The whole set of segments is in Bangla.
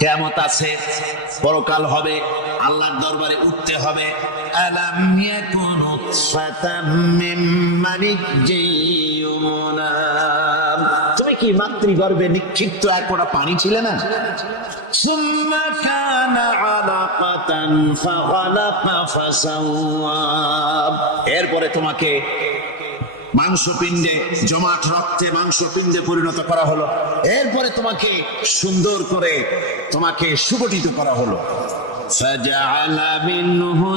কিয়ামত আছে, পরকাল হবে, আল্লাহর দরবারে উঠতে হবে। আলাম ইয়াকুনু ফাতাম মিন মানিজ্জিয়ুনা, তুমি কি মাতৃগর্ভে নিক্ষিপ্ত এক ফোঁটা পানি ছিলে না? সুম্মা কানা আলাকাতান ফাখালাকা ফাসাওয়া, এরপরে তোমাকে মাংসপিণ্ডে, জমাট রক্তে মাংসপিণ্ডে পরিণত করা হলো। এরপরে তোমাকে সুন্দর করে তোমাকে সুগঠিত করা হলো। ফাজআলা মিনহু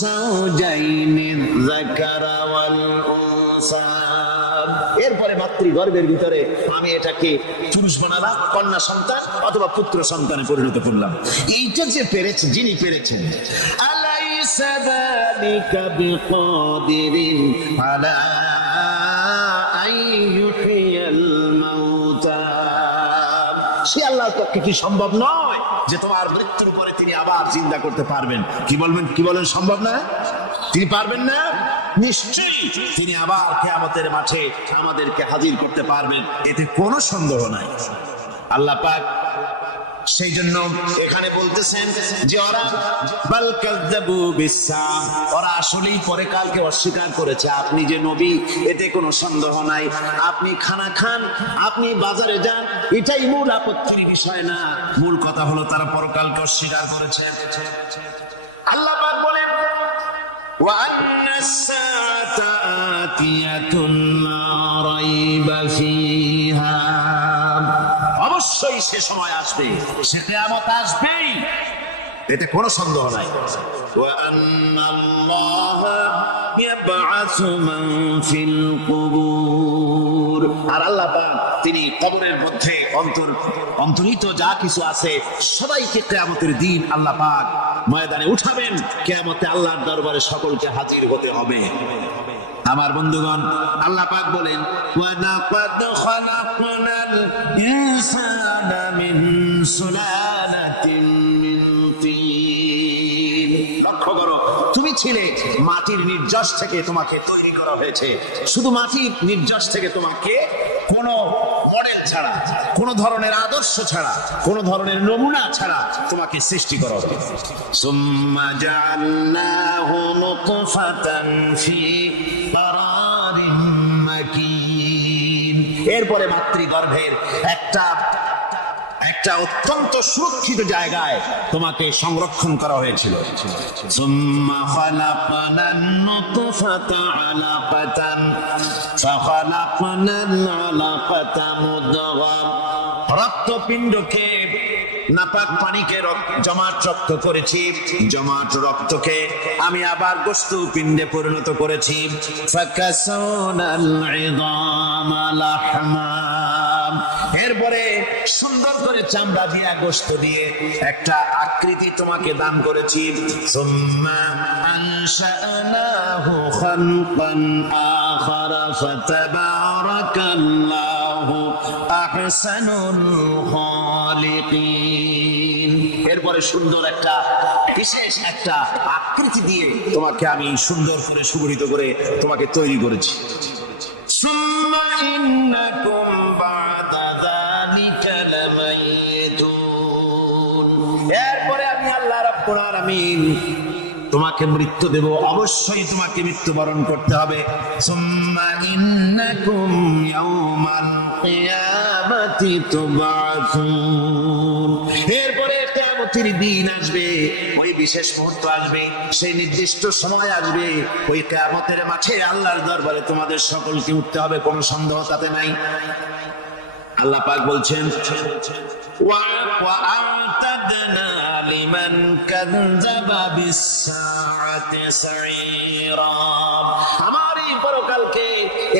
যাওজাইনি যাকারা ওয়াল উনসা, এরপরে মাতৃগর্ভের ভিতরে আমি এটাকে পুরুষ বানালাম, কন্যা সন্তান অথবা পুত্র সন্তানে পরিণত করলাম। এইটা যে পেরেছে, যিনি পেরেছেন, আলাইসা যালিকা বিকাদিরিন আলা আইয়ুহিয়াল মাউতা, সে আল্লাহর পক্ষে কি সম্ভব নয় যে তোমার মৃত্যুর পরে তিনি আবার জিন্দা করতে পারবেন? কি বলবেন, কি বলেন, সম্ভব না? তিনি পারবেন না? নিশ্চয়ই তিনি আবার কিয়ামতের মাঠে আমাদেরকে হাজির করতে পারবেন, এতে কোনো সন্দেহ নাই। আল্লাহ পাক সেই জন্য এখানে বলতেছেন যে ওরা বাল কাযযাবু বিসসা, ওরা আসলেই পরে কালকে অস্বীকার করেছে। আপনি যে নবী এতে কোনো সন্দেহ নাই, আপনি খানা খান, আপনি বাজারে যান, এটাই মূল আপত্তির বিষয় না। মূল কথা হলো তারা পরকালকে অস্বীকার করেছে। আল্লাহ পাক বলেন ওয়া আন্নাস সাআতা আতিয়াতুন লা রাইবা ফিহা, অবশ্যই সে সময় আসবে, সে কিয়ামত আসবেই, এতে কোনো সন্দেহ নাই। ওয়া আন্নাল্লাহা ইয়াবআসু মান ফিল কুবুর, আর আল্লাহ পাক তিনি কবরের মধ্যে অন্তর্নিহিত যা কিছু আছে সবাইকে কিয়ামতের দিন আল্লাহ পাক ময়দানে উঠাবেন। কিয়ামতে আল্লাহর দরবারে সকলকে হাজির হতে হবে। আমার বন্ধুগণ, আল্লাহ পাক বলেন ওয়া লাকাদ খালাকনাল ইনসানা মিন সুলালাতিন মিন তিন, লক্ষ্য করো, তুমি ছিলে মাটির নির্যাস থেকে তোমাকে তৈরি করা হয়েছে। শুধু মাটির নির্যাস থেকে তোমাকে কোনো মডেল ছাড়া, কোনো ধরনের আদর্শ ছাড়া, কোনো ধরনের নমুনা ছাড়া তোমাকে সৃষ্টি করা হয়েছে। সুম্মা জাআলনাহু নুতফাতান ফি কারারিন মাকিন, এরপরে মাতৃগর্ভের একটা অত্যন্ত সুরক্ষিত জায়গায় তোমাকে সংরক্ষণ করা হয়েছিল। সুম্মা খালাকনান নুতফাতা আলাকাতান ফাখালাকনাল আলাকাতা মুদগা, রক্তপিণ্ডকে, নাপাক পানিকে জমাট রক্ত করেছি, জমাট রক্তকে আমি আবার গোশতপিণ্ডে পরিণত করেছি। ফাকাসাওনাল ইযামা লাহমা, এরপরে সুন্দর করে চামড়া দিয়ে, গোশত দিয়ে একটা আকৃতি তোমাকে দান করেছি। সুম্মা আনশানাহু খালকান আখারা ফাতাবারাকাল্লাহু আহসানুল খালিকিন, এরপরে সুন্দর একটা বিশেষ একটা আকৃতি দিয়ে তোমাকে আমি সুন্দর করে সুগঠিত করে তোমাকে তৈরি করেছি। সুম্মা ইন্নাকুম বা'দা যালিকা লামাইতুন, এরপরে আমি আল্লাহ রাব্বুল আলামিন তোমাকে মৃত্যু দেব, অবশ্যই তোমাকে মৃত্যুবরণ করতে হবে। সুম্মা ইন্নাকুম ইয়াওমাল কিয়ামাতি তুবআসুন, এরপরে কিয়ামতের দিন আসবে, ওই বিশেষ মুহূর্ত আসবে, সেই নির্দিষ্ট সময় আসবে, ওই কিয়ামতের মাঠে আল্লাহর দরবারে তোমাদের সকলকে উঠতে হবে, কোনো সন্দেহ তাতে নাই। আল্লাহ পাক বলছেন ওয়া আ'তাদনা লিমান কাযযাবা বিস-সাআতি সাঈরা, আমার এই পরকালকে,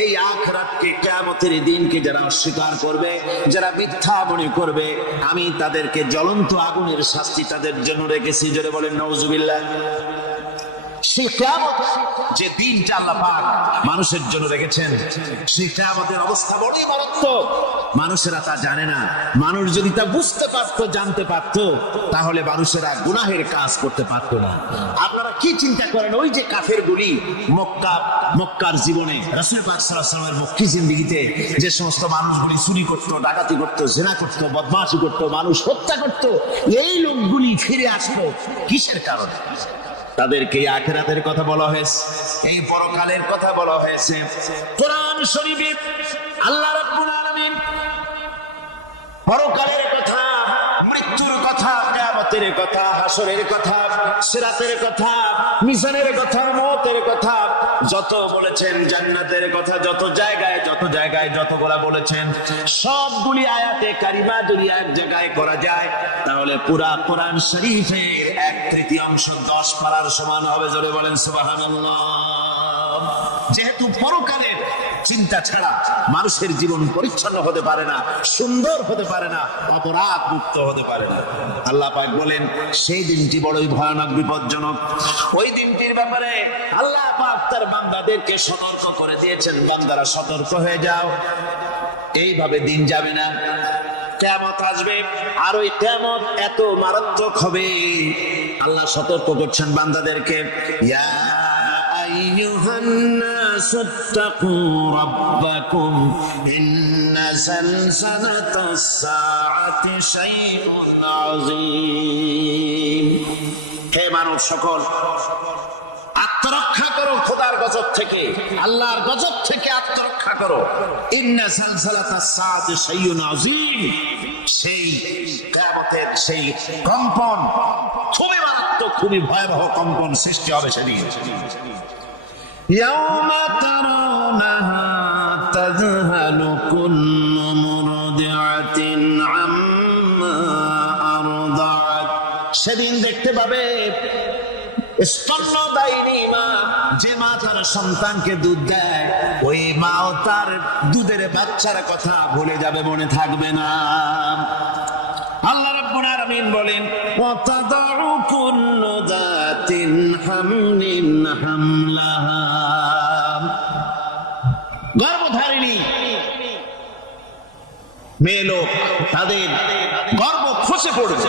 এই আখিরাতকে, কিয়ামতের দিনকে যারা অস্বীকার করবে, যারা মিথ্যা মনে করবে, আমি তাদেরকে জ্বলন্ত আগুনের শাস্তি তাদের জন্য রেখেছি। জোরে বলেন নাউজুবিল্লাহ। সেই কিয়ামত যে দিনটা আল্লাহ পাক মানুষের জন্য রেখেছেন, সেই কিয়ামতের অবস্থা বড়ই মারাত্মক। মানুষেরা তা জানে না। মানুষ যদি তা বুঝতে পারতো, জানতে পারতো, তাহলে মানুষেরা গুনাহের কাজ করতে পারতো না। আপনারা কি চিন্তা করেন, ওই যে কাফেরগুলি মক্কার জীবনে রাসূল পাক সাল্লাল্লাহু আলাইহি ওয়াসাল্লামের মক্কি জিন্দেগিতে যে সমস্ত মানুষগুলি চুরি করতো, ডাকাতি করতো, জিনা করতো, বদমাশি করতো, মানুষ হত্যা করতো, এই লোকগুলি ফিরে আসতো কিসের কারণে? তাদেরকে আখিরাতের কথা বলা হয়েছে, এই পরকালের কথা বলা হয়েছে। কোরআন শরীফে আল্লাহ রাব্বুল আলামিন পরকালের কথা, মৃত্যুর কথা, কিয়ামতের কথা, হাসরের কথা, সিরাতের কথা, মিজানের কথা, মওতের কথা যত বলেছেন, জান্নাতের কথা যত জায়গায় যতগুলা বলেছেন, সবগুলি আয়াতে কারিমা যদি এক জায়গায় করা যায় তাহলে পুরা কোরআন শরীফের 1/3 10 পারার সমান হবে। জোরে বলেন সুবহানাল্লাহ। যেহেতু পরকালের চিন্তা ছাড়া মানুষের জীবন পরিচ্ছন্ন হতে পারে না, সুন্দর হতে পারে না, অপরাধ মুক্ত হতে পারে না। আল্লাহ পাক বলেন সেই দিনটি বড়ই ভয়ানক, বিপজ্জনক। ওই দিনটির ব্যাপারে আল্লাহ পাক তার বান্দাদেরকে সতর্ক করে দিয়েছেন, বান্দারা সতর্ক হয়ে যাও, এইভাবে দিন যাবে না, কিয়ামত আসবে। আর ওই কিয়ামত এত মারাত্মক হবে, আল্লাহ সতর্ক করছেন বান্দাদেরকে। ইয়া আইয়ুহান নাস ইত্তাকু রাব্বাকুম ইন্না সালসালাতাস সাআতি শাইউন আযীম। হে মানব সকল, আত্মরক্ষা করো খোদার গজব থেকে, আল্লাহর গজব থেকে আত্মরক্ষা করো। ইন্না সালসালাতাস সাআতি শাইউন আযীম, সেই কিয়ামতের সেই কম্পন খুবই মারাত্মক, খুবই ভয়াবহ কম্পন সৃষ্টি হবে সেদিন। ইয়াউমা তারাউনাহা তাযহালু কুল্লু মুরদিআতিন আম্মা আরদাআত। সেদিন দেখতে পাবে স্তন্যদায়িনী মা, যে মা তার সন্তানকে দুধ দেয়, ওই মাও তার দুধের বাচ্চার কথা ভুলে যাবে, মনে থাকবে না। আল্লাহ রাব্বুল আলামিন বলেন ওয়াতাদাউ কুল্লু যাতিন হামলিন হামলাহা। গর্ভধারিণী মেয়ে লোক, তাদের গর্ভ খসে পড়বে।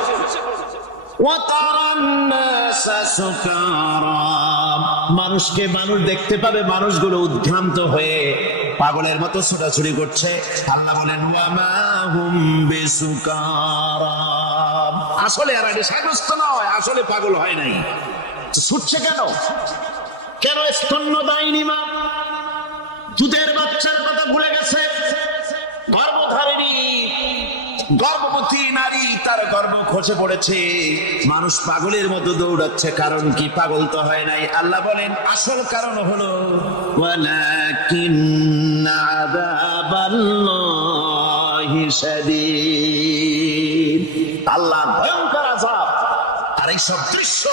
মানুষকে মানুষ দেখতে পাবে, মানুষগুলো উদ্ভ্রান্ত হয়ে পাগলের মতো ছোটাছুটি করছে। আল্লাহ বলেন ওয়ামা হুম বিসুকারা, আসলে এরা নেশাগ্রস্ত নয়, আসলে পাগল হয় নাই। ছুটছে কেন? কেন? স্তন্যদায়িনী মা দুধের বাচ্চার কথা ভুলে গেছে। গর্ভধারিণী গর্ভবতী নারী, তার গর্ভ খসে পড়েছে, মানুষ পাগলের মতো দৌড়াচ্ছে। কারণ কি? পাগল তো হয় নাই। আল্লাহ বলেন আসল কারণ হলো ওয়ালাকিন্না আযাবাল্লাহি শাদীদ, আল্লাহর ভয়ঙ্কর আযাব। আর এইসব দৃশ্য,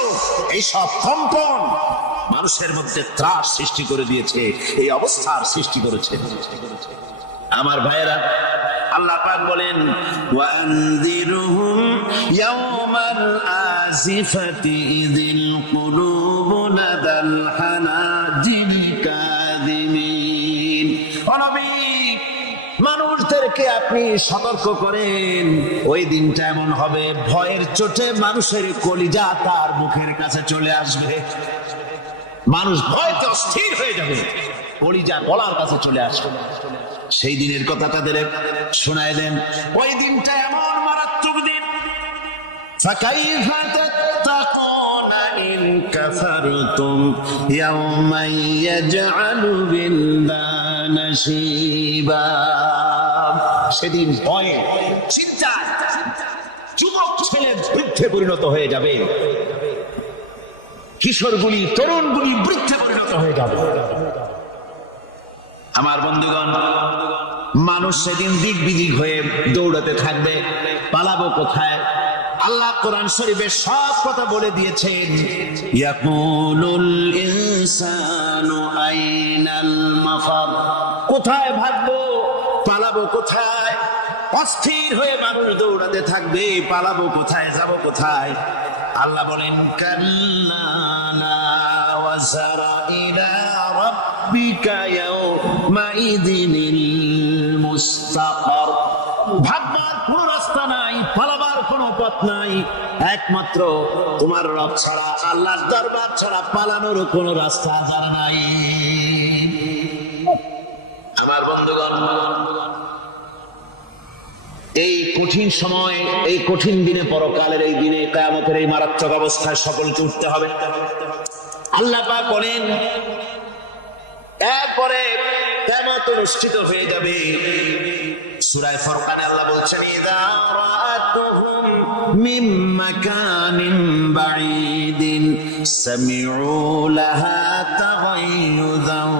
এইসব কম্পন মানুষের মধ্যে ত্রাস সৃষ্টি করে দিয়েছে, এই অবস্থার সৃষ্টি করেছে। আমার ভাইয়েরা, আল্লাহ পাক বলেন ওয়ানযিরহুম ইয়াওমাল আজিফাতি ইযিল কুলুবু লাদাল হানাজিরি কাযিমিন। ও নবী, মানুষদেরকে আপনি সতর্ক করেন, ওই দিনটা এমন হবে ভয়ের চোটে মানুষের কলিজা তার মুখের কাছে চলে আসবে। মানুষ ভয়তে অস্থির হয়ে যাবে, কলিজা গলার কাছে চলে আসবে। সেই দিনের কথা তাদের শোনায় দেন। ওই দিনটা এমন মারাত্মক দিন, ফাকাইফা তাত্তাকুনা ইন কাফারতুম ইয়াওমা ইয়াজআলু বিলদানা শিবা। সেদিন ভয়ে চিন্তায় যুবক ছেলে বৃদ্ধে পরিণত হয়ে যাবে, কিশোরগুলি তরুণগুলি বৃদ্ধে পরিণত হয়ে যাবে। আমার বন্ধুগণ, মানুষ সেদিন দিক বিদিক হয়ে দৌড়াতে থাকবে, পালাবো কোথায়? আল্লাহ কোরআন শরীফে সব কথা বলে দিয়েছেন। ইয়াকুলুল ইনসানু আইনাল মাফার, কোথায় ভাগবো, পালাবো কোথায়? অস্থির হয়ে মানুষ দৌড়াতে থাকবে, পালাবো কোথায়, যাব কোথায়? আল্লাহ বলেন কাল্লা লা আসার ইলা রাব্বিকা ইয়াউমাইযিনিল মুস্তাকার। ভাববার কোনো রাস্তা নাই, পালাবার কোনো পথ নাই, একমাত্র তোমার রব ছাড়া, আল্লাহর দরবার ছাড়া পালানোর কোনো রাস্তা আর নাই। আমার বন্ধুগণ, এই কঠিন সময়, এই কঠিন দিনে, পরকালের এই দিনে, কিয়ামতের এই মারাত্মক অবস্থায় সকলকে উঠতে হবে। আল্লাহ পাক বলেন, এরপরে কিয়ামত অনুষ্ঠিত হয়ে যাবে। সূরা ফুরকানে আল্লাহ বলছেন, ইযা রাআতুহুম মিন মাকানিন বাঈদিন সামিউ লাহা তাগায়্যুযান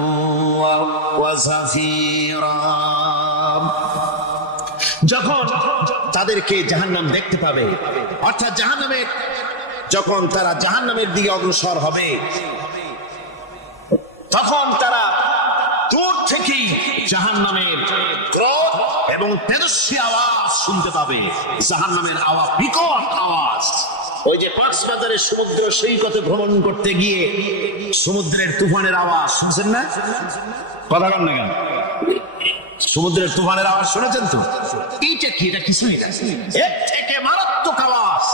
ওয়া যাফীরা। যখন তাদেরকে জাহান্নাম দেখতে পাবে, অর্থাৎ জাহান্নামের, যখন তারা জাহান্নামের দিকে অগ্রসর হবে, তখন তারা দূর থেকেই জাহান্নামের ক্রোধ এবং তেজস্বী আওয়াজ শুনতে পাবে। জাহান্নামের আওয়াজ, বিকট আওয়াজ। ওই যে কক্সবাজারের সমুদ্র সৈকতে ভ্রমণ করতে গিয়ে সমুদ্রের তুফানের আওয়াজ শুনছেন না? কথা বলেন না কেন? সমুদ্রের তুফানের আওয়াজ শুনেছেন তো? এইটা কি? এটা কিছুই না, এর থেকে মারাত্মক আওয়াজ,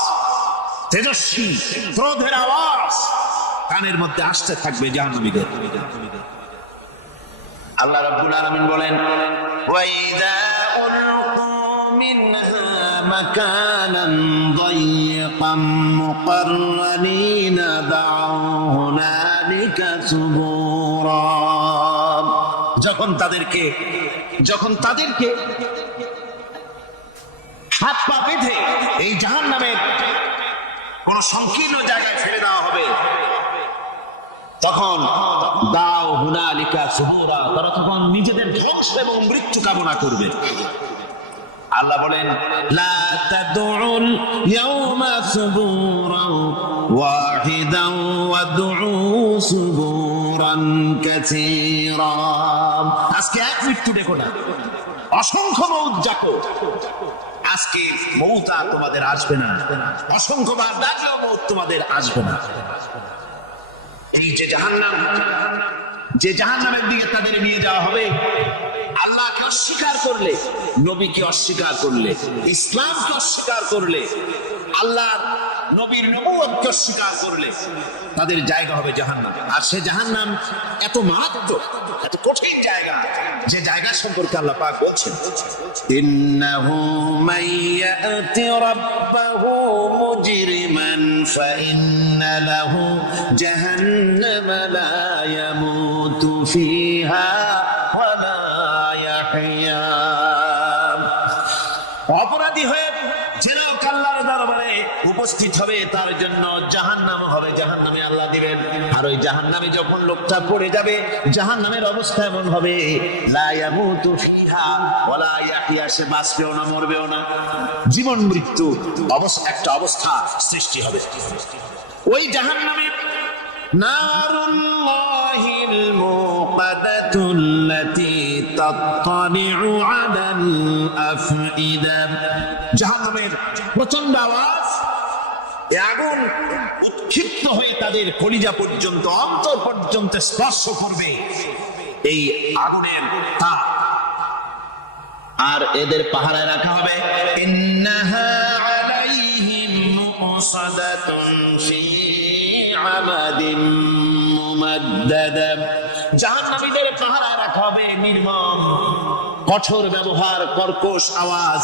তেজস্বী ক্রোধের আওয়াজ কানের মধ্যে আসতে থাকবে জাহান্নামীদের। আল্লাহ রাব্বুল আলামিন বলেন, ওয়াইদা উলকু মিনহা মাকানান দায়্যিকাম মুকাররানিনা দাউ হুনালিকা সুবুরা। যখন তাদেরকে হাত পা বেঁধে এই জাহান্নামের কোন সংকীর্ণ জায়গায় ফেলে দেওয়া হবে, তখন দাও হুনালিকা সুবুরা, তারা তখন নিজেদের ধ্বংস এবং মৃত্যু কামনা করবে। আল্লাহ বলেন, লা তাদউল ইয়াওমা সুবুরান ওয়াহিদান ওয়াদউ সুবুরান কাসীরা। আজকে এক মৃত্যু দেখো না, অসংখ্য মউত ডাকো। আজকে মউত আর তোমাদের আসবে না, অসংখ্যবার ডাকলেও মউত তোমাদের আসবে না। এই যে জাহান্নাম, যে জাহান্নামের দিকে তাদের নিয়ে যাওয়া হবে, আল্লাহকে অস্বীকার করলে, নবীকে অস্বীকার করলে, ইসলামকে অস্বীকার করলে, আল্লাহর নবীর নবুয়তকে অস্বীকার করলে তাদের জায়গা হবে জাহান্নাম। আর সে জাহান্নাম এত মারাত্মক, এত কঠিন জায়গা, যে জায়গা সম্পর্কে আল্লাহ পাক বলছেন, ইন্নাহু মাইয়াতি রাব্বাহু মুজরিমান ফাইন্না লাহু জাহান্নাম লা ইয়ামুতু ফিহা ওয়া লা ইয়াহইয়া। অপরাধী হয়ে যে লোক আল্লাহর দরবারে উপস্থিত হবে, তার জন্য জাহান্নাম হবে, জাহান্নামে আল্লাহ দিবেন। আর ওই জাহান্নামে যখন লোকটা পড়ে যাবে, জাহান্নামের অবস্থা এমন হবে, লা ইয়ামুতু ফিহা ওয়া লা ইয়াহইয়া, সে বাঁচবেও না, মরবেও না। জীবন মৃত্যু একটা অবস্থা সৃষ্টি হবে। ওই জাহান্নামে নারুল্লাহিল মুকাদাতুল্লাতী তাত্তালিউ আলাল আফইদা। জাহান্নামের প্রচন্ড আওয়াজ, এই আগুন উৎক্ষিপ্ত হয়ে তাদের কলিজা পর্যন্ত, অন্তর পর্যন্ত স্পর্শ করবে এই আগুনের তাপ। আর এদের পাহারায় রাখা হবে, ইন্নাহা আলাইহিম মুসাদাতুন ফি আমাদিন মুমাদ্দাদা। জাহান্নামীদের পাহারায় রাখা হবে নির্মম, কঠোর ব্যবহার, কর্কশ আওয়াজ,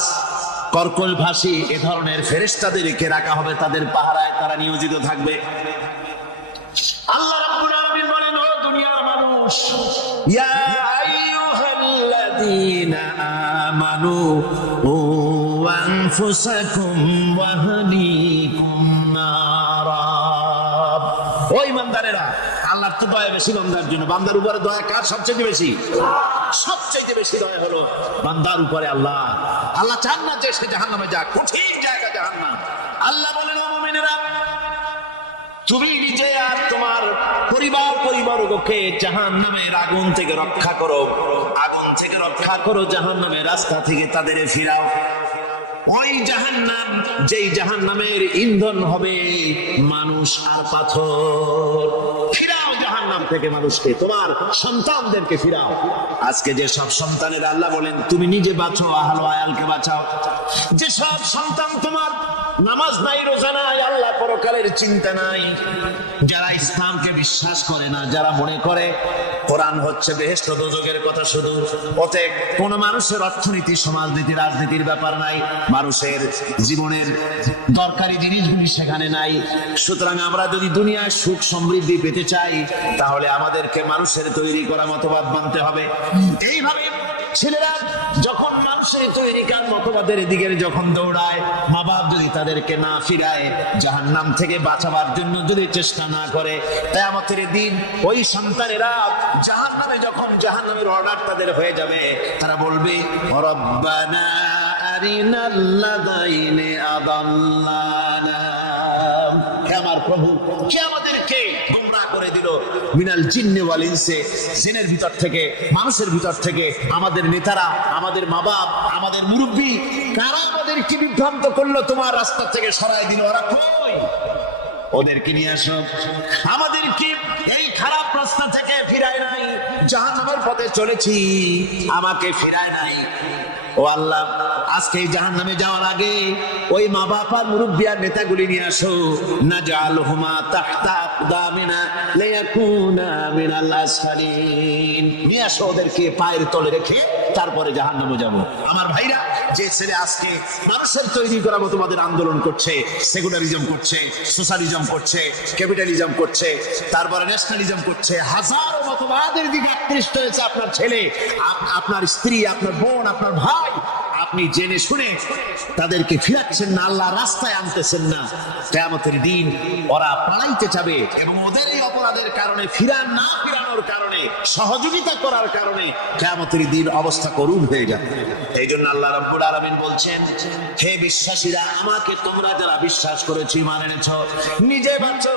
কর্কশ ভাষী এ ধরনের ফেরেশতাদেরকে রাখা হবে তাদের পাহারায়, তারা নিয়োজিত থাকবে। আল্লাহ রাব্বুল আলামিন বলেন, ও দুনিয়ার মানুষ, ইয়া আইয়ুহাল্লাযীনা আমানু ও আনফুসাকুম ওয়া আহলিকুম নারা। ও ঈমানদারেরা, আল্লাহর তো দয়া বেশি বান্দার জন্য। বান্দার উপরে দয়া কার সবচেয়ে বেশি? সবচেয়ে বেশি দয়া হলো বান্দার উপরে আল্লাহ। আল্লাহ চান না যে সে জাহান্নামে যাক, কঠিন জায়গা জাহান্নাম। আল্লাহ বলেন, ও মুমিনেরা, তুমি নিজে আর তোমার পরিবারকে জাহান্নামের আগুন থেকে রক্ষা করো, আগুন থেকে রক্ষা করো, জাহান্নামের রাস্তা থেকে তাদের ফিরাও। ওই জাহান্নাম, যেই জাহান্নামের ইন্ধন হবে মানুষ আর পাথর, ফিরাও জাহান্নাম জাহান্নাম থেকে মানুষকে, তোমার সন্তানদেরকে ফিরাও। আজকে যে সব সন্তানের আল্লাহ বলেন তুমি নিজে বাঁচো, আহল আয়ালকে বাঁচাও। যে সব সন্তান তোমার নামাজ নাই, রোজা নাই, আল্লাহ পরকালের চিন্তা নাই, যারা ইসলামকে বিশ্বাস করে না, যারা মনে করে কোরআন হচ্ছে বেহেশত দোজখের কথা শুধু, ওতে কোন মানুষের অর্থনীতি, সমাজনীতি, রাজনীতির ব্যাপার নাই, মানুষের জীবনের দরকারি জিনিসগুলি সেখানে নাই। সুতরাং আমরা যদি দুনিয়ায় সুখ সমৃদ্ধি পেতে চাই, তাহলে আমাদেরকে মানুষের তৈরি করা মতবাদ মানতে হবে। এইভাবে ছেলেরা যখন মানুষের তৈরিকার মতবাদের দিকে যখন দৌড়ায়, মা বাপ যদি তাদেরকে না ফিরায়, জাহান্নাম থেকে বাঁচাবার জন্য যদি চেষ্টা না করে, কিয়ামতের দিন ওই সন্তানেরা জাহান্নামে, যখন জাহান্নামের অর্ডার তাদের হয়ে যাবে, তারা বলবে রব্বানা আরিনাল্লাযাইনি আদাল্লানা, হে আমার প্রভু, কে আমাদেরকে গোমরাহ করে দিল, মিনাল জিন্নি ওয়াল ইনসি, জিনের ভিতর থেকে, মানুষের ভিতর থেকে, আমাদের নেতারা, আমাদের মা বাপ, আমাদের মুরব্বী, কারা আমাদেরকে বিভ্রান্ত করলো, তোমার রাস্তা থেকে সরাই দিল, ওরা কই? ওদেরকে নিয়ে আসো। আমাদেরকে এই খারাপ রাস্তা থেকে ফিরায় নাই, জাহান্নামের পথে চলেছি, আমাকে ফিরায় নাই। ও আল্লাহ, আজকে জাহান্নামে যাওয়ার আগে ওই মা বাপ আর মুরব্বি আর নেতাগুলি নিয়ে আসো। নাজআলহুমা তাহতা আকদামিনা লিয়াকুনা মিনাল আসফালিন, নিয়ে আসো ওদেরকে পায়ের তলে রেখে তারপরে জাহান্নামে যাব। আমার ভাইরা, যে ছেলে আজকে মানুষের তৈরি করা মতবাদের আন্দোলন করছে, সেকুলারিজম করছে, সোশ্যালিজম করছে, ক্যাপিটালিজম করছে, তারপরে ন্যাশনালিজম করছে, হাজারো মতবাদের দিকে আকৃষ্ট হয়েছে আপনার ছেলে, আপনার স্ত্রী, আপনার বোন, আপনার ভাই, আপনি জেনে শুনে তাদেরকে ফিরাচ্ছেন না, আল্লাহ রাস্তায় আনতেছেন না। কিয়ামতের দিন ওরা পালাইতে যাবে এবং ওদের এই অপরাধের কারণে, ফিরানোর কারণে, সহযোগিতা করার কারণে কিয়ামতের দিন অবস্থা করুণ হয়ে যাবে। এই জন্য আল্লাহ রাব্বুল আলামিন বলছেন, হে বিশ্বাসীরা, আমাকে তোমরা যারা বিশ্বাস করেছো, ঈমান এনেছো, নিজে বাঁচো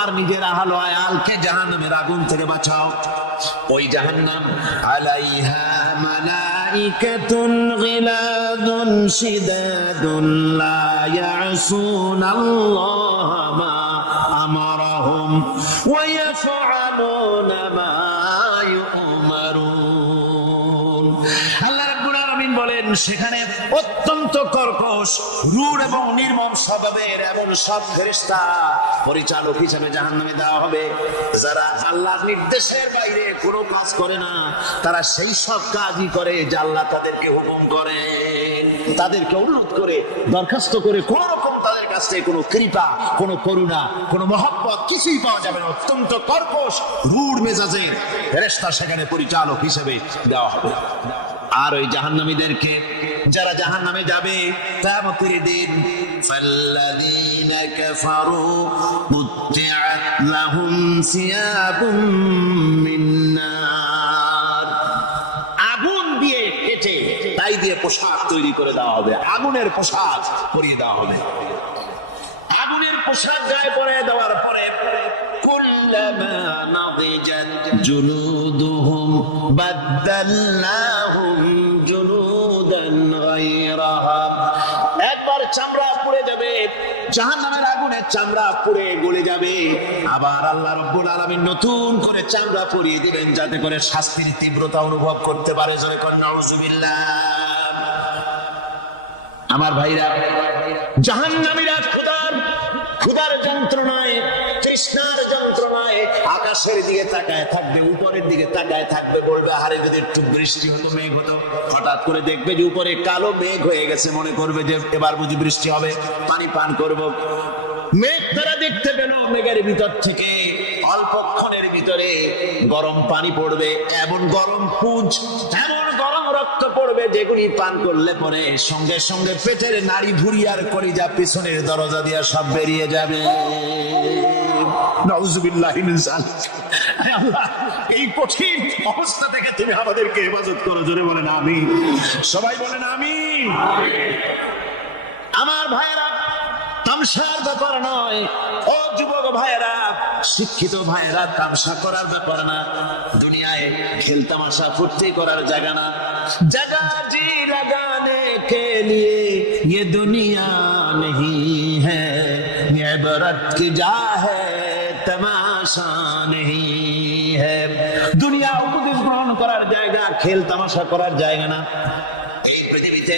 আর নিজের আহল আয়ালকে জাহান্নামের আগুন থেকে বাঁচাও। ওই জাহান্নাম আলাইহা মালাইকাতুন গিলাদুন শিদাদুন লা ইয়াসুনাল্লাহা মা আমারাহুম ওয়া ইয়াফআলুনা মা ইউমারুন। আল্লাহ রাব্বুল আলামিন বলেন, সেখানে অত্যন্ত কর্কশ, রূঢ় এবং নির্মম স্বভাবের এমন সব ফেরেশতা পরিচালক হিসেবে জাহান্নামে দেওয়া হবে। যারা আল্লাহর নির্দেশের বাইরে কোনো কাজ করে না, তারা সেই সব কাজই করে যা আল্লাহ তাদেরকে হুকুম করে, তাদেরকে অনুরোধ করে, দরখাস্ত করে, কোন রকম তাদের কাছ থেকে কোনো কৃপা, কোনো করুণা, কোনো মহব্বত কিছুই পাওয়া যাবে না। অত্যন্ত কর্কশ, রূঢ় মেজাজের ফেরেশতা সেখানে পরিচালক হিসেবে দেওয়া হবে। আর ওই জাহান্নামীদেরকে, যারা জাহান্নামে যাবে কিয়ামতের দিন, ফাল্লাযীনা কাফারু কুত্তিআত লাহুম সিয়াবুম মিন নার, আগুন দিয়ে কেটে তাই দিয়ে পোশাক তৈরি করে দেওয়া হবে, আগুনের পোশাক পরিয়ে দেওয়া হবে। আগুনের পোশাক গায়ে পরিয়ে দেওয়ার পরে কুল্লামা নাদিজাত জুলুদুহুম বাদদালনাহুম জুলুদান গায়রাহা, একবার চামড়া পুড়ে যাবে, জাহান্নামের আগুনে চামড়া পুড়ে গলে যাবে, আবার আল্লাহ রাব্বুল আলামিন নতুন করে চামড়া পরিয়ে দিবেন, যাতে করে শাস্তির তীব্রতা অনুভব করতে পারে। জোরে কর নাউযুবিল্লাহ। আমার ভাইরা, জাহান্নামীরা ক্ষুধার যন্ত্রণায়, তৃষ্ণার যন্ত্রণায় আকাশের দিকে তাকায় থাকবে, উপরের দিকে তাকায় থাকবে, বলবে আরে যদি একটু বৃষ্টি হতো, মেঘ হতো। হঠাৎ করে দেখবে যে উপরে কালো মেঘ হয়ে গেছে, মনে করবে যে এবার বুঝি বৃষ্টি হবে, পানি পান করব। মেঘ তারা দেখতে পেল, মেঘের ভিতর থেকে অল্পক্ষণের ভিতরে গরম পানি পড়বে, এমন গরম পুঁজ, এমন গরম রক্ত পড়বে, যেগুলি পান করলে পরে সঙ্গে সঙ্গে পেটের নাড়ি ভুঁড়ি আর কলিজা পিছনের দরজা দিয়ে সব বেরিয়ে যাবে। নাউযুবিল্লাহি মিন যালিক। আল্লাহ, এই কঠিন অবস্থা থেকে তুমি আমাদেরকে হেফাজত করো। জোরে বলেন আমিন। সবাই বলেন আমিন। আমার ভাইয়েরা, তামসার ব্যাপার নয়। ও যুবক ভাইয়েরা, শিক্ষিত ভাইয়েরা, তামসা করার ব্যাপার না। দুনিয়ায় খেল তামাশা ফুর্তি করার জায়গা না। जगह जी लगाने के लिए ये दुनिया नहीं है, ये इबरत की जा है तमाम तमाशा नहीं है। দুনিয়া উপদেশ গ্রহণ করার জায়গা, খেল তামাশা করার জায়গা না। এই পৃথিবীতে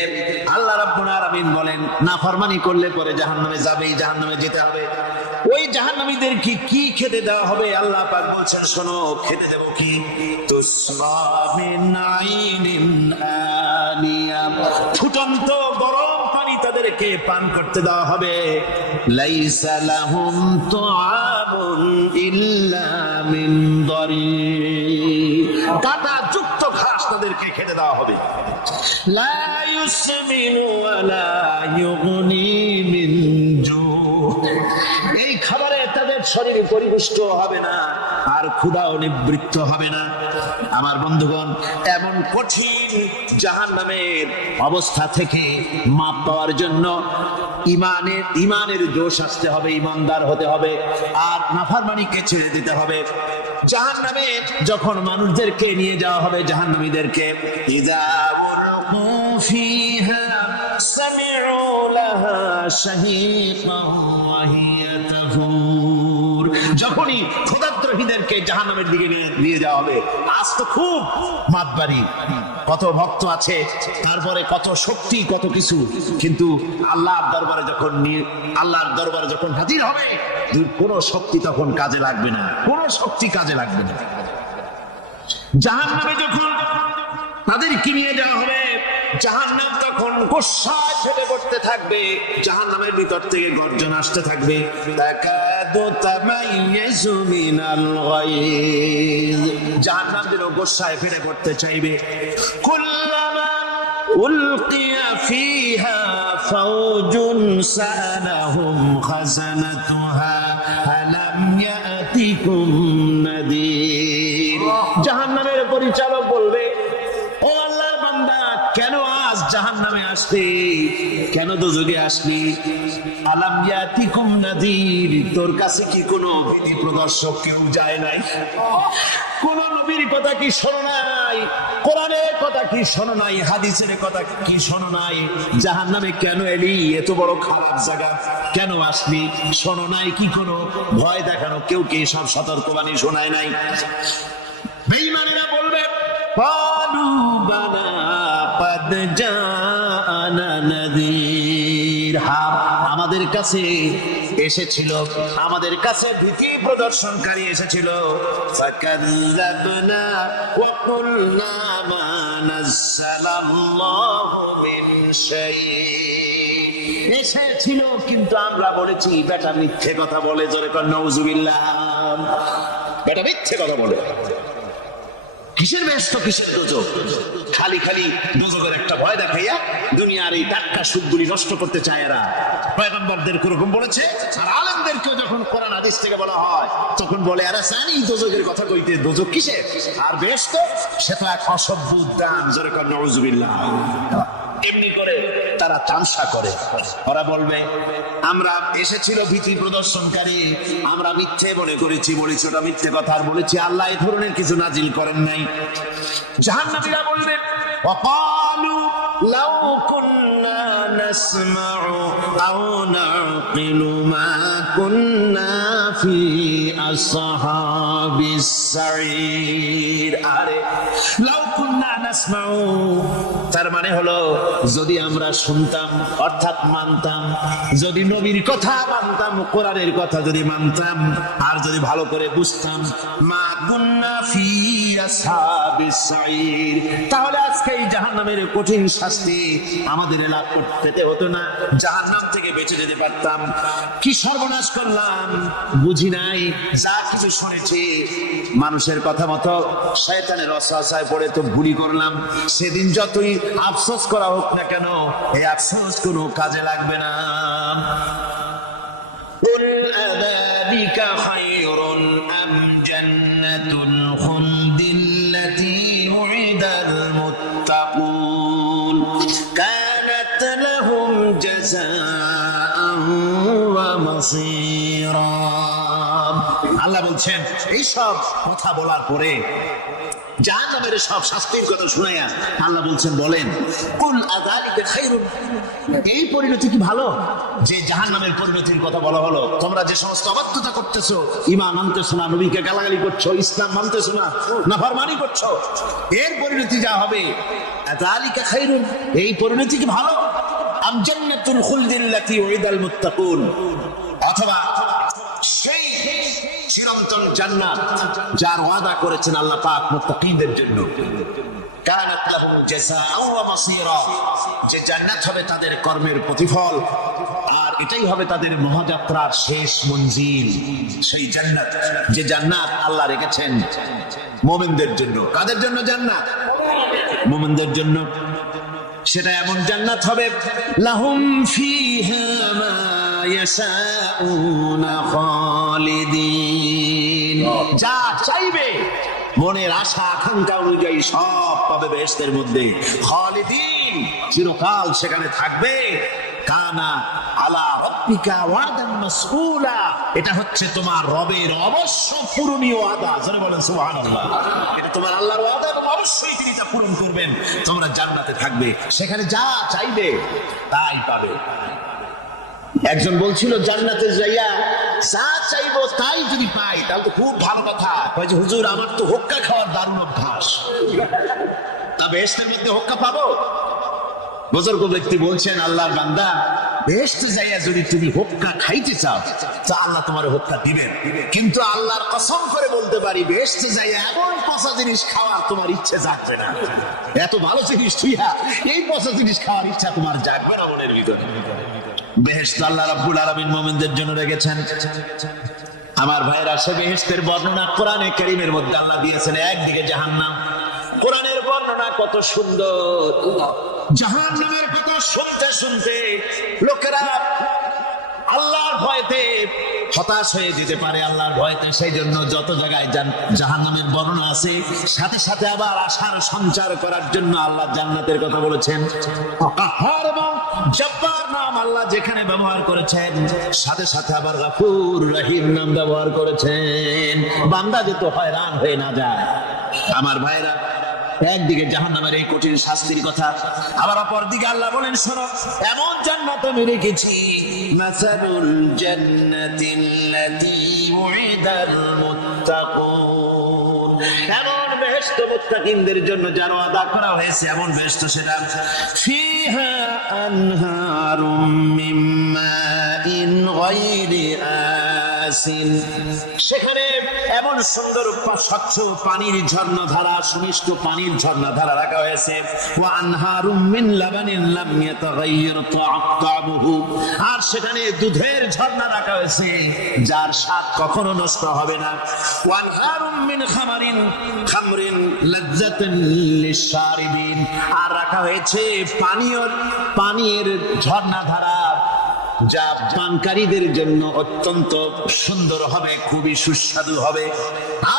আল্লাহ রাব্বুল আলামিন বলেন নাফরমানি করলে পরে জাহান্নামে যাবেই, জাহান্নামে যেতে হবে। ওই জাহান্নামীদের কি খেতে দেওয়া হবে? আল্লাহ পাক বলছেন শোনো, খেতে দেব কি? তুসকা মিন আইনিন আনিয়া, ফুটন্ত গরম পানি তাদেরকে পান করতে দেওয়া হবে। লাইসা লাহুম তুআমুন ইল্লা মিন দারি, কাঁটা যুক্ত ঘাস তাদেরকে খেতে দেওয়া হবে। লা ইউসমিনু ওয়া লা ইউগনি মিন জু, এই খাবারে তাদের শরীর পরিপুষ্ট হবে না আর ক্ষুধাও নিবৃত্ত হবে না। আমার বন্ধুগণ, এমন কঠিন জাহান্নামের অবস্থা থেকে মাপ পাওয়ার জন্য ইমানের জোশ আসতে হবে, ইমানদার হতে হবে, আর নাফরমানিকে ছেড়ে দিতে হবে। জাহান্নামে যখন মানুষদেরকে নিয়ে যাওয়া হবে, জাহান্নামীদেরকে, ইযা উলকু ফিহা সামিউ লাহা শাহীকান ওয়া হিয়া তাফুর, যখনই ক্ষুধাদ্রহীদেরকে জাহান্নামের দিকে নিয়ে যাওয়া হবে, আজ তো খুব মাতবাড়ি, কত ভক্ত আছে, তারপরে কত শক্তি, কত কিছু, কিন্তু আল্লাহর দরবারে যখন হাজির হবে, কোনো শক্তি তখন কাজে লাগবে না, কোনো শক্তি কাজে লাগবে না। জাহান্নামে যখন তাদেরকে নিয়ে যাওয়া হবে, জাহান্নাম তখন গোসায় ফেটে পড়তে থাকবে, জাহান্নামের ভিতর থেকে গর্জন আসতে থাকবে, তাকাদু তামাইয়াজু মিনাল গায়জ, জাহান্নাম যেন গোসায় ফেটে পড়তে চাইবে। কুল্লামা উলকিয়া ফিহা ফাওজুন সাআলাহুম খাজানাতুহা আলাম ইয়াতিকুম নাদির, জাহান্নামের পরিচালক বলবে, ও আল্লাহর বান্দা, কেন আজ জাহান্নামে আসলি, কেন দোজখে আসলি? আলাম ইয়াতিকুম নাদির, তোর কাছে কি কোনো বিধি প্রদর্শক কেউ যায় নাই? কোন নবীর কথা কি শোনো নাই? কোরআনের কথা কি শোনো নাই? হাদিসের কথা কি শোনো নাই? জাহান্নামে কেন এলি? এত বড় খারাপ জায়গা কেন আসলি? শোনো নাই কি? কোনো ভয় দেখানো কেউ কি সব সতর্কবাণী শোনায় নাই? বেঈমানেরা বলবে, ক্বালু বালা ক্বাদ জাআনা নাযীর, আমাদের কাছে এসেছিল, আমাদের কাছে ভীতি প্রদর্শনকারী এসেছিল। ফাকাযযাবনা ওয়া কুলনা মা নাযালাল্লাহু মিন শাই, এসেছিল কিন্তু আমরা বলেছি বেটা মিথ্যে কথা বলে। জোরে কর নাউযুবিল্লাহ, বেটা মিথ্যে কথা বলে। কিসের ব্যস্ত, কিসের দোজখ? খালি দোজখের একটা ভয় দেখাইয়া দুনিয়ার এই টাটকা সুখগুলি নষ্ট করতে চায় এরা। পয়গম্বরদের কোরকম বলেছে, আর আলেমদেরকেও যখন কোরআন হাদিস থেকে বলা হয় তখন বলে এরা জানি দোজখের কথা কইতে। দোজখ কিসের? আর ব্যস্ত, সে তো এক অসভ্য উদ্যান। জোরে কর নাউযুবিল্লাহ। এমনি করে তারা তামসা করে। ওরা বলবে আমরা এসেছিল ভীতি প্রদর্শনকারী, আমরা মিথ্যে মনে করেছি, বলেছি ওটা মিথ্যে কথা, আর বলেছি আল্লাহ এই ধরনের কিছু নাজিল করেন নাই। জাহান্নামীরা বলবে, ওয়াকালু লাউ কুন্না নাসমাউ আও নাকিলু মা কুন্না ফি আসহাবিস সাঈর। আরে লাউ কুন্না নাসমাউ, তার মানে হলো যদি আমরা শুনতাম, অর্থাৎ মানতাম, যদি নবীর কথা মানতাম, কোরআনের কথা যদি মানতাম, আর যদি ভালো করে বুঝতাম, মা কুন্না ফি আসহাবিস সাঈর, তাহলে আজকে এই জাহান্নামের কঠিন শাস্তি আমাদের লাভ করতে হতো না, জাহান্নাম থেকে বেঁচে যেতে পারতাম। কি সর্বনাশ করলাম, বুঝি নাই, যা কিছু শুনেছি মানুষের কথা মতো শয়তানের ওয়াসওয়াসায় পড়ে তো ভুলই করলাম। সেদিন যতই আফসোস করা হোক না কেন, এই আফসোস কোনো কাজে লাগবে না। কুল আযালিকা খায়রুন আম জান্নাতুল খুলদিল্লাতী উইদাল মুত্তাকুন কানাত লাহুম জাযাআন ওয়া মাসীরা। আল্লাহ বলছেন এইসব কথা বলার পরে জাহান্নামের সব শাস্তির কথা শুনাইয়া আল্লাহ বলছেন বলেন কুল আযালিকা খায়রুন, এই পরিণতি কি ভালো যে জাহান্নামের পরিণতির কথা বলা হলো? তোমরা যে সমস্ত অবাধ্যতা করতেছো, ঈমান আনতেছো না, নবীকে গালাগালি করছো, ইসলাম মানতেছো না, নাফরমানি করছো, এর পরিণতি যা হবে আযালিকা খায়রুন, এই পরিণতি কি ভালো? আম জান্নাতুল খুলদিল্লাতী উইদাল মুত্তাকুন, অথবা সেই চিরন্তন জান্নাত যার ওয়াদা করেছেন আল্লাহ পাক মুত্তাকিদের জন্য, কানাত লাহুম জাযাআ ওয়া মাসীরা, যে জান্নাত হবে তাদের কর্মের প্রতিফল আর এটাই হবে তাদের মহাযাত্রার শেষ মঞ্জিল। সেই জান্নাত, যে জান্নাত আল্লাহ রেখেছেন মুমিনদের জন্য। কাদের জন্য জান্নাত? মুমিনদের জন্য। সেটা এমন জান্নাত হবে লাহুম ফিহা মা ইয়াশাউনা খালিদিন, যা চাইবে মনের আশা আকাঙ্ক্ষা অনুযায়ী সব পাবে বেহেশতের মধ্যে। খালিদিন, চিরকাল সেখানে থাকবে। কানা আলা রাব্বিকা ওয়াদান মাসউলা, এটা হচ্ছে তোমার রবের অবশ্য পূরণীয় ওয়াদা। জোরে বলেন সুবহানাল্লাহ। এটা তোমার আল্লাহর ওয়াদা এবং অবশ্যই তিনি তা পূরণ করবেন। তোমরা জান্নাতে থাকবে, সেখানে যা চাইবে তাই পাবে। একজন বলছিল জান্নাতে যাইয়া যা চাইবো তাই যদি পাই তাহলে তো খুব ভালো কথা। কয়েছে হুজুর আমার তো হোক্কা খাওয়ার দারুণ অভ্যাস, তা বেহেশতের মধ্যে হোক্কা পাবো? বুজুর্গ ব্যক্তি বলছেন আল্লাহর বান্দা, বেহেশতে যাইয়া যদি তুমি হোক্কা খাইতে চাও তা আল্লাহ তোমার হোক্কা দিবেন, কিন্তু আল্লাহর কসম করে বলতে পারি বেহেশতে যাইয়া এমন পচা জিনিস খাওয়ার তোমার ইচ্ছে জাগবে না। এত ভালো জিনিস তুইয়া এই পচা জিনিস খাওয়ার ইচ্ছা তোমার জাগবে না মনের ভিতরে। বেহেশত আল্লাহ রাব্বুল আলামিন মুমিনদের জন্য রেখেছেন। আমার ভাইরা, সে বেহেশতের বর্ণনা কোরআনে কারীমের মধ্যে আল্লাহ দিয়েছেন। একদিকে জাহান্নাম, কোরআনের বর্ণনা কত সুন্দর। জাহান্নামের কথা শুনতে শুনতে লোকেরা আল্লাহর ভয়তে হতাশ হয়ে যেতে পারে, আল্লাহর ভয়তে। সেই জন্য যত জায়গায় জাহান্নামের বর্ণনা আছে সাথে সাথে আবার আশার সঞ্চার করার জন্য আল্লাহ জান্নাতের কথা বলেছেন। কাহ্হার এবং জব্বার নাম আল্লাহ যেখানে ব্যবহার করেছেন সাথে সাথে আবার গফুর রহিম নাম ব্যবহার করেছেন, বান্দা যেন হয়রান হয়ে না যায়। আমার ভাইরা, একদিকে জাহান্নামের এই কঠিন শাস্তির কথা, আবার অপরদিকে আল্লাহ বলেন শোনো, এমন জান্নাত আমি রেখেছি মাসালুল জান্নাতিল্লাতী উইদাল মুত্তাকুন, এমন বেহেশত মুত্তাকিনদের জন্য যার ওয়াদা করা হয়েছে, এমন বেহেশত সেটা ফিহা আনহারুম মিন মাইন গায়রি আসিন, সেখানে এমন সুন্দর স্বচ্ছ পানির ঝর্ণাধারা, সুমিষ্ট পানির ঝর্ণাধারা রাখা হয়েছে। ওয়া আনহারুম মিন লাবানিন লাম ইয়াতাগায়্যার তা'আমুহু, আর সেখানে দুধের ঝর্ণা রাখা হয়েছে যার স্বাদ কখনো নষ্ট হবে না। ওয়া আনহারুম মিন খামরিন লাযযাতান লিশ-শারিবিন, আর রাখা হয়েছে পানির ঝর্ণাধারা যা পানকারীদের জন্য অত্যন্ত সুন্দর হবে, খুবই সুস্বাদু হবে।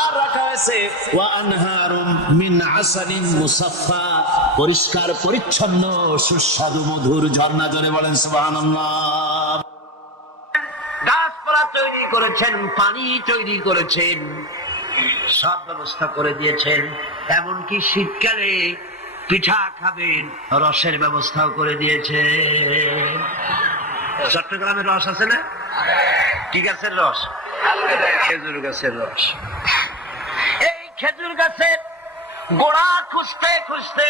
আর রাখা হয়েছে ওয়া আনহারুম মিন আসালিন মুসাফফা, পরিষ্কার পরিচ্ছন্ন সুস্বাদু মধুর ঝর্ণা। জোরে বলেন সুবহানাল্লাহ। গাছপালা তৈরি করেছেন, পানি তৈরি করেছেন, সব ব্যবস্থা করে দিয়েছেন। এমনকি শীতকালে পিঠা খাবেন, রসের ব্যবস্থাও করে দিয়েছে। চট্টগ্রামের রস আছে না? কি গাছের রস? খেজুর গাছের রস। এই খেজুর গাছের গোড়া খুঁজতে খুঁজতে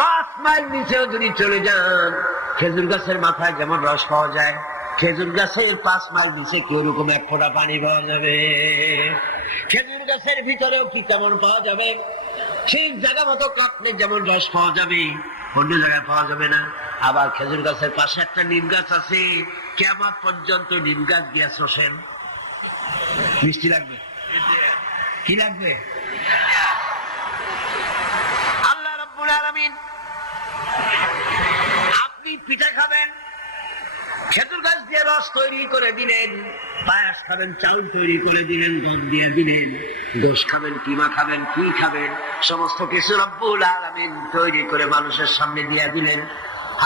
5 মাইল নিচেও যদি চলে যান, খেজুর গাছের মাথায় যেমন রস পাওয়া যায়, খেজুর গাছের 5 মাইল নিচে কি ওরকম এক ফোঁটা পানি পাওয়া যাবে? খেজুর গাছের ভিতরেও কি তেমন পাওয়া যাবে? ঠিক জায়গা মতো কাটলে যেমন রস পাওয়া যাবে, অন্য জায়গায় পাওয়া যাবে না। আবার খেজুর গাছের পাশে একটা নিম গাছ আছে, কিয়ামত পর্যন্ত নিম গাছ দিয়ে শোষেন। মিষ্টি লাগবে? কি লাগবে? আল্লাহ রাব্বুল আলামিন, আপনি পিঠা খাবেন, খেজুর গাছ দিয়ে রস তৈরি করে দিলেন, পায়াস খাবেন, চাউল তৈরি করে দিলেন, গম দিয়ে দিলেন, দোষ খাবেন, কিমা খাবেন, কি খাবেন, সমস্ত কিছু রব্বুল আলামিন তৈরি করে মানুষের সামনে দিয়ে দিলেন।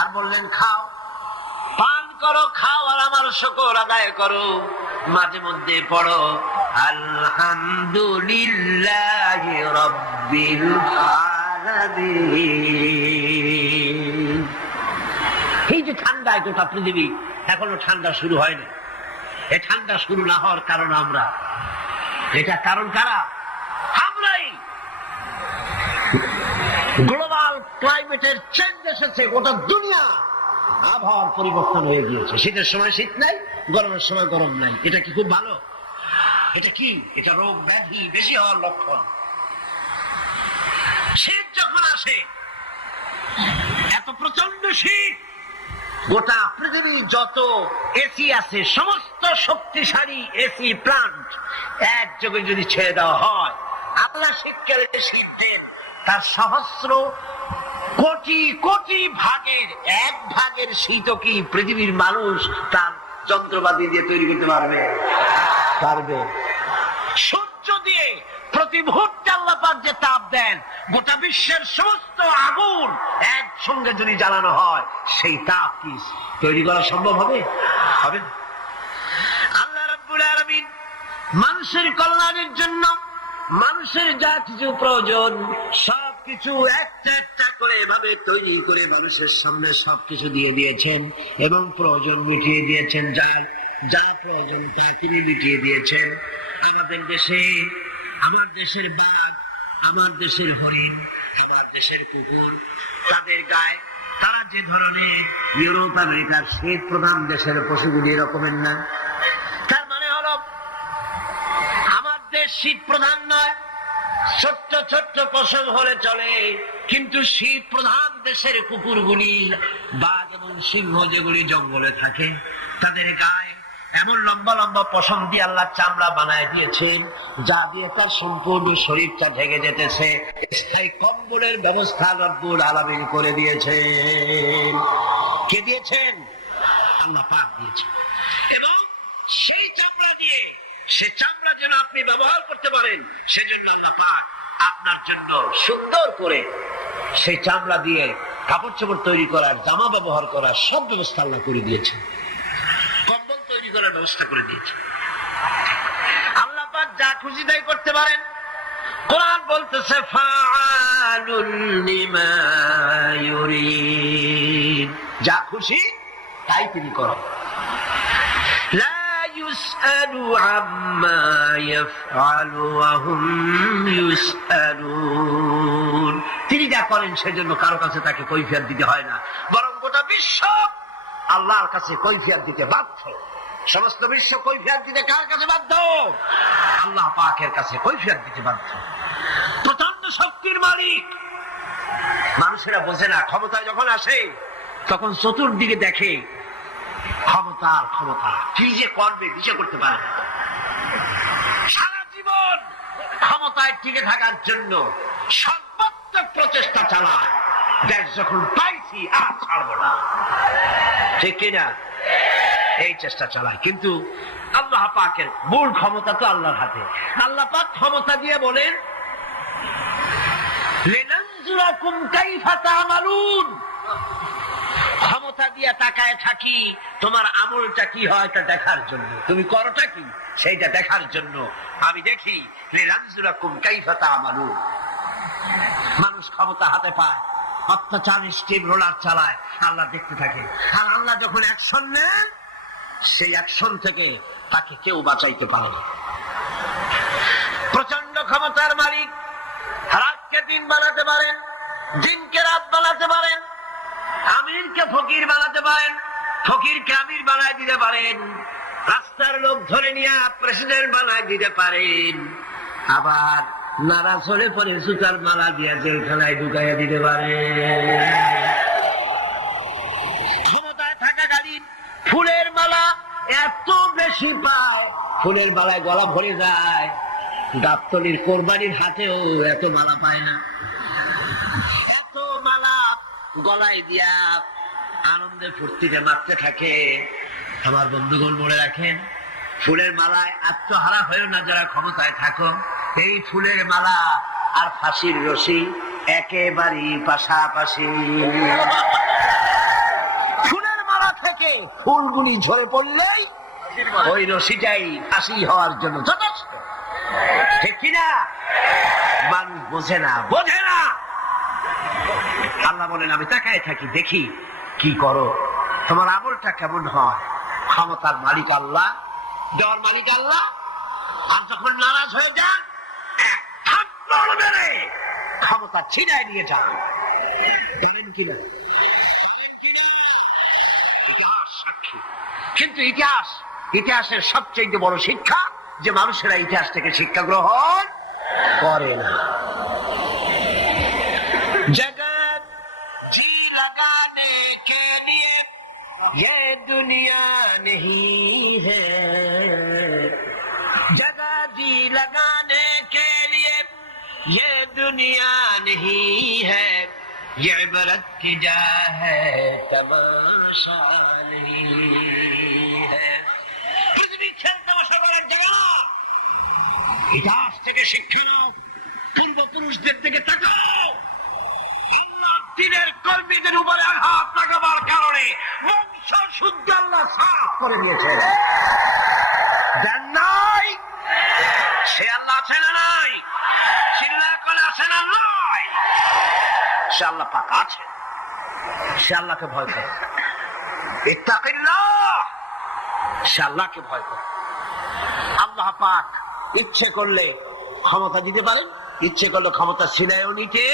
আর বললেন খাও, পান করো, খাও, আর আমার শুকর আদায় করো। মাঝে মধ্যে পড়ো আলহামদুলিল্লাহি রাব্বিল আলামিন। এই যে ঠান্ডায় গোটা পৃথিবী, এখনো ঠান্ডা শুরু হয়নি। এই ঠান্ডা শুরু না হওয়ার কারণ আমরা, এটা কারণ কারা? আমরাই। গ্লোবাল ক্লাইমেটের চেঞ্জ এসেছে, গোটা দুনিয়া আবহাওয়ার পরিবর্তন হয়ে গিয়েছে। শীতের সময় শীত নাই, গরমের সময় গরম নাই। এটা কি খুব ভালো? এটা কি? এটা রোগ ব্যাধি বেশি হওয়ার লক্ষণ। শীত যখন আসে, এত প্রচন্ড শীত, গোটা পৃথিবী যত এসি আছে, সমস্ত শক্তিশালী এসি প্লান্ট একযোগে যদি ছেড়ে দেওয়া হয়, আল্লাহ শীতকালে শীত দেন, তার সহস্র কোটি কোটি ভাগের এক ভাগের শীতও কি পৃথিবীর মানুষ তার যন্ত্রপাতি দিয়ে তৈরি করতে পারবে? পারবে। সূর্য দিয়ে প্রতি মুহূর্তে আল্লাহ পাক যে তাপ দেন, গোটা বিশ্বের সমস্ত আগুন একসঙ্গে যদি জ্বালানো হয়, সেই তাপ কি তৈরি করা সম্ভব হবে? হবে না। আল্লাহ রাব্বুল আলামিন মানুষের কল্যাণের জন্য মানুষের যা কিছু প্রয়োজন সবকিছু একটা একটা করে এভাবে তৈরি করে মানুষের সামনে সবকিছু দিয়ে দিয়েছেন এবং প্রয়োজন মিটিয়ে দিয়েছেন। যা প্রয়োজন তা তিনি মিটিয়ে দিয়েছেন। আমাদের দেশে, আমার দেশের বাঘ, আমার দেশের হরিণ, আমার দেশের কুকুর, তাদের গায়ে তারা যে ধরনের ইউরোপ আমেরিকার শীত প্রধান দেশের পশুগুলি এরকমের না। তার মানে হলো আমার দেশ শীত প্রধান নয়, ছোট্ট ছোট্ট পশম হলে চলে, কিন্তু শীত প্রধান দেশের কুকুরগুলি, বাঘ এবং সিংহ যেগুলি জঙ্গলে থাকে, তাদের গায়ে এমন লম্বা লম্বা পশম দিয়ে আল্লাহ চামড়া বানায় দিয়েছেন, যা দিয়ে তার সম্পূর্ণ শরীরটা ঢেকে যেতেছে। স্থায়ী কম্বলের ব্যবস্থা রব্বুল আলামিন করে দিয়েছেন। কে দিয়েছেন? আল্লাহ পাক দিয়েছেন। এবং সেই চামড়া দিয়ে, সে চামড়া যেন আপনি ব্যবহার করতে পারেন, সেজন্য আল্লাহ পাক আপনার জন্য সুন্দর করে সেই চামড়া দিয়ে কাপড় চোপড় তৈরি করার, জামা ব্যবহার করার সব ব্যবস্থা আল্লাহ করে দিয়েছেন। কম্বল তৈরি করার ব্যবস্থা করে দিয়েছেন। আল্লাহ পাক যা খুশি তাই করতে পারেন। কোরআন বলতেছে ফাআলুল লিমা ইউরিদ, যা খুশি তাই তিনি করেন। লা ইউসআলু আম্মা ইয়াফআলু ওয়া হুম ইউসআলুন, তিনি যা করেন সেজন্য কারো কাছে তাকে কৈফিয়ত দিতে হয় না, বরং গোটা বিশ্ব আল্লাহর কাছে কৈফিয়ত দিতে বাধ্য। সমস্ত বিশ্ব কৈফিয়ত দিতে কার কাছে বাধ্য? আল্লাহ পাকের কাছে কৈফিয়ত দিতে বাধ্য। প্রচন্ড শক্তির মালিক। মানুষেরা বোঝে না, ক্ষমতায় যখন আসে তখন চতুর্দিকে দেখে ক্ষমতার ক্ষমতা, কি যে করবে দিশা করতে পারে না। সারা জীবন ক্ষমতায় টিকে থাকার জন্য সর্বাত্মক প্রচেষ্টা চালায়। দেশ যখন পাইছি আর ছাড়বো না, ঠিক কিনা? এই চেষ্টা চালায়। কিন্তু আল্লাহ পাকের মূল ক্ষমতা তো আল্লাহর হাতে। আল্লাহ পাক ক্ষমতা দিয়ে বলেন লিনানজুরাকুম কাইফা তা'মালুন, ক্ষমতা দিয়ে তাকায় থাকি তোমার আমলটা কি হয় তা দেখার জন্য, তুমি করোটা কি সেইটা দেখার জন্য আমি দেখি। লিনানজুরাকুম কাইফা তা'মালুন। মানুষ ক্ষমতা হাতে পায়, অত্যাচার স্টিম রোলার চালায়, আল্লাহ দেখতে থাকে। আর আল্লাহ যখন অ্যাকশন নেন, সেই অ্যাকশন থেকে তাকে কেউ বাঁচাইতে পারে না। প্রচন্ড ক্ষমতার মালিক। রাতকে দিন বানাতে পারেন, দিনকে রাত বানাতে পারেন, আমিরকে ফকির বানাতে পারেন, ফকিরকে আমির বানায় দিতে পারেন, রাস্তার লোক ধরে নিয়ে প্রেসিডেন্ট বানায় দিতে পারেন, আবার নারাজ হলে পরে সুতার মালা দিয়ে জেলখানায় ঢুকাইয়া দিতে পারেন। ক্ষমতায় থাকাকালীন ফুলের মালা এত বেশি পায়, ফুলের মালায় গলা ভরে যায়। গাবতলীর কোরবানির হাতেও এত মালা পায় না। এত মালা গলায় দিয়া আনন্দে ফুর্তিতে মারতে থাকে। আমার বন্ধুগণ মনে রাখেন, ফুলের মালায় আত্মহারা হয়েও না যারা ক্ষমতায় থাকো। এই ফুলের মালা আর ফাঁসির রশি একেবারেই পাশাপাশি। ফুলের মালা থেকে ফুলগুলি ঝরে পড়লেই ওই রশিটাই ফাঁসি হওয়ার জন্য যথেষ্ট। ঠিক কিনা? মানুষ বোঝে না। আল্লাহ বলেন আমি তাকায় থাকি, দেখি কি করো, তোমার আমলটা কেমন হয়। ক্ষমতার মালিক আল্লাহ, দেওয়ার মালিক আল্লাহ। আর যখন নারাজ হয়ে যান, ক্ষমতা ছিনায় নিয়ে যান, জানেন কিনা? কিন্তু ইতিহাসের সবচেয়ে বড় শিক্ষা যে মানুষেরা ইতিহাস থেকে শিক্ষা গ্রহণ করে না। জগৎ জি লাগানে কে লিয়ে ये दुनिया नहीं है, जगह जी लगाने के लिए ये दुनिया नहीं है, ये इबरत की जा है तमाशा नहीं है। पृथ्वी खेलता বসাবার জায়গা। ইতিহাস থেকে শিক্ষা নাও, পূর্বপুরুষদের দিকে তাকাও। আল্লাহ দিনের কর্মীদের উপরে আঘাত লাগাবার কারণে বংশ শুদ্ধ আল্লাহ সাফ করে দিয়েছেন। দেন নাই? সে আল্লাহ আছে না নাই? চিল্লা করে আছে না নাই? সে আল্লাহ পাক আছে। সে আল্লাহকে ভয় করে। ইত্তাকিল্লাহ, সে আল্লাহকে ভয় করে। আল্লাহ পাক ইচ্ছে করলে ক্ষমতা দিতে পারেন, ইচ্ছে করলে ক্ষমতা ছিনায়ও নিতে।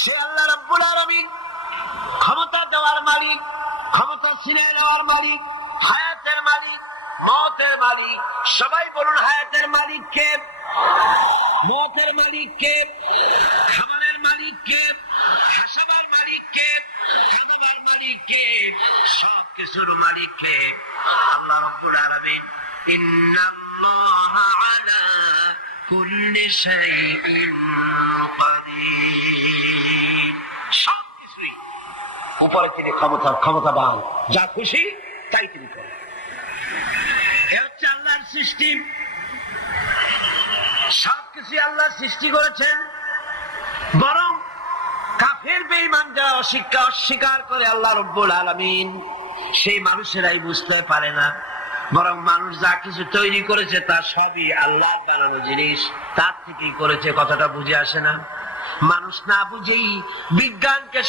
সে আল্লাহ রাব্বুল আলামিন, ক্ষমতা দেওয়ার মালিক, ক্ষমতা ছিনিয়ে নেওয়ার মালিক, হায়াতের মালিক, মওতের মালিক। সবাই বলুন হায়াতের মালিক কে? মওতের মালিক কে? খাবারের মালিক কে? হাসাবার মালিক কে? খাবার মালিক কে? সব কিছুর মালিক কে? আল্লাহ রাব্বুল আলামিন। ইন্নাল্লাহা আলা কুল্লি শাইইন কাদির। সব কিছুই উপরে তিনি ক্ষমতাবান, যা খুশি তাই তিনি করেন। এ হচ্ছে আল্লাহর সৃষ্টি। সবকিছু আল্লাহ সৃষ্টি করেছেন। বরং কাফের বেঈমান যারা অস্বীকার করে আল্লাহ রাব্বুল আলামিন, সেই মানুষেরাই বুঝতে পারে না। বরং মানুষ যা কিছু তৈরি করেছে তা সবই আল্লাহর বানানো জিনিস, তার থেকেই করেছে। কথাটা বুঝে আসে না? মানুষ না বুঝেই বিজ্ঞানকে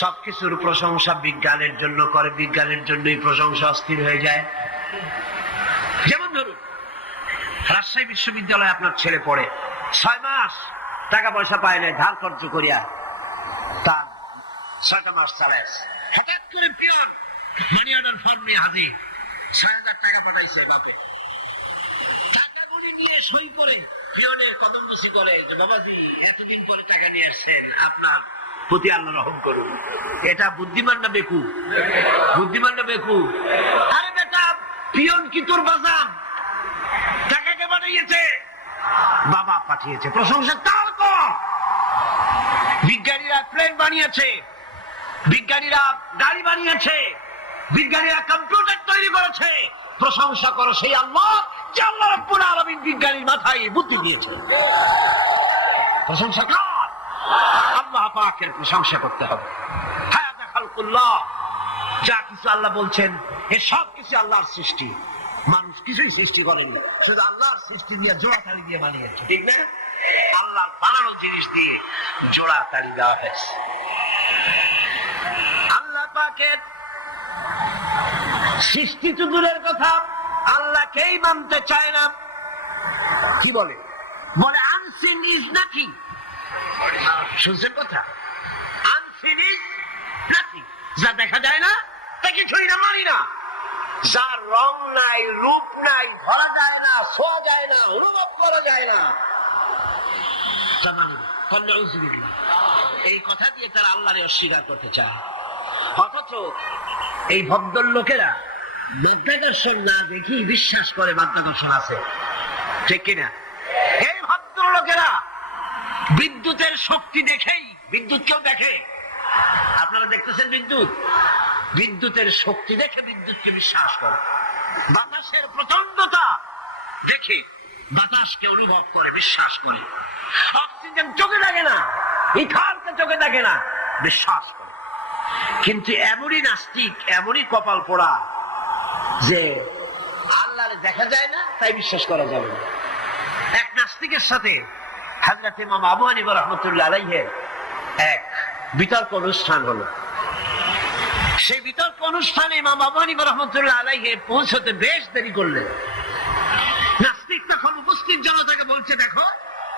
সবকিছুর প্রশংসা বিজ্ঞানের জন্য করে, বিজ্ঞানের জন্যই প্রশংসা অস্থির হয়ে যায়। যেমন ধরুন রাজশাহী বিশ্ববিদ্যালয়ে আপনার ছেলে পড়ে, 6 মাস টাকা পয়সা পায় না, ধার খরচ করিয়া তার 6টা মাস চালায়। হঠাৎ করে পিয়ন মানি অর্ডার ফর্ম নিয়ে হাজির, 6,000 টাকা পাঠাইছে বাপে। টাকাগুলি নিয়ে সই করে পিয়নের কদম বসি করে যে বাবাজি এতদিন পরে টাকা নিয়ে আসছেন, আপনার প্রতি আল্লাহ রহম করুন। এটা বুদ্ধিমান না বেকু? বুদ্ধিমান না বেকু? আরে বেটা, পিয়ন কি তোর বাজান? টাকাকে পাঠিয়েছে, বাবা পাঠিয়েছে, প্রশংসা তার কর। বিজ্ঞানীরা প্লেন বানিয়েছে, বিজ্ঞানীরা গাড়ি বানিয়েছে, বিজ্ঞানীরা কম্পিউটার তৈরি করেছে, প্রশংসা করো সেই আল্লাহ যে আল্লাহ রাব্বুল আলামিন বিজ্ঞানীর মাথায় বুদ্ধি দিয়েছে। প্রশংসা কর, আল্লাহ পাকের প্রশংসা করতে হবে। হায়াতা খালকুল্লাহ, যা কিছু আল্লাহ বলছেন এ সব কিছু আল্লাহর সৃষ্টি। মানুষ কিছুই সৃষ্টি করেনি, শুধু আল্লাহর সৃষ্টি দিয়ে জোড়াতালি দিয়ে বানিয়েছে, ঠিক না? আল্লাহর বানানো জিনিস দিয়ে জোড়াতালি দেওয়া হয়েছে। আল্লাহ পাকের সৃষ্টি তো দূরের কথা, আল্লাহকেই মানতে চায় না। কি বলে? বলে আনসিন ইজ নাথিং। শুনছেন কথা? আনসিন ইজ নাথিং, যা দেখা যায় না তা কিছুই না, মানি না। যার রং নাই, রূপ নাই, ধরা যায় না, ছোঁয়া যায় না, অনুভব করা যায় না, তা মানি না। এই কথা দিয়ে তারা আল্লাহরে অস্বীকার করতে চায়। অথচ এই ভদ্রলোকেরা মাধ্যাকর্ষণ না দেখি বিশ্বাস করে মাধ্যাকর্ষণ আছে, ঠিক কিনা? এই ভদ্রলোকেরা বিদ্যুতের শক্তি দেখেই, বিদ্যুৎ কেউ দেখে? আপনারা দেখতেছেন বিদ্যুৎ? বিদ্যুতের শক্তি দেখে বিদ্যুৎকে বিশ্বাস করে। বাতাসের প্রচন্ডতা দেখি বাতাসকে অনুভব করে, বিশ্বাস করে। অক্সিজেন চোখে দেখে না, ইথারকে চোখে দেখে না, বিশ্বাস করে। কিন্তু এমনই নাস্তিক, এমনই কপাল পোড়া যে আল্লাহরে দেখা যায় না, তাই বিশ্বাস করা যাবে না। এক নাস্তিকের সাথে হযরত ইমাম আবু হানিফা রাহমাতুল্লাহ আলাইহির এক বিতর্ক অনুষ্ঠান হলো। সেই বিতর্ক অনুষ্ঠানে ইমাম আবু হানিফা রাহমাতুল্লাহ আলাইহি পৌঁছতে বেশ দেরি করলেন। নাস্তিক তখন উপস্থিত জনতাকে বলছে, দেখো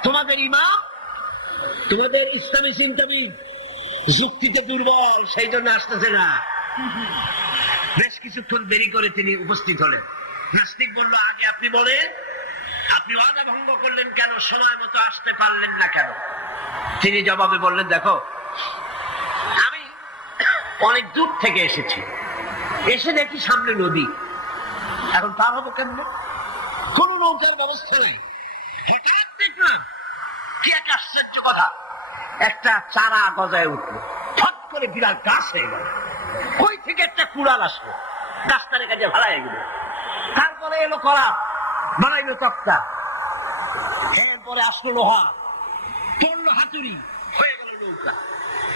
তোমাদের ইমাম, তোমাদের ইসলামী চিন্তাবিদ যুক্তিতে দুর্বল, সেই জন্য আসতেছে না। বেশ কিছুক্ষণ দেরি করে তিনি উপস্থিত হলেন। নাস্তিক বলল, আগে আপনি বলেন, আপনি ওয়াদা ভঙ্গ করলেন কেন, সময় মতো আসতে পারলেন না কেন? তিনি জবাবে বললেন, দেখো আমি অনেক দূর থেকে এসেছি, এসে দেখি সামনে নদী, এখন পার হবো কেমন? কোন নৌকার ব্যবস্থা নেই। হঠাৎ দেখলাম কি এক আশ্চর্য কথা, একটা চারা গজায় উঠলো, ফট করে বিরাট গাছ হয়ে গেল। কই থেকে একটা কুড়াল আসলো, গাছটার কাছে ভাড়ায় গেল। তারপরে এলো করা, বানাইলো তক্তা, এরপরে আসলো লোহা, পড়লো হাতুড়ি, হয়ে গেল নৌকা।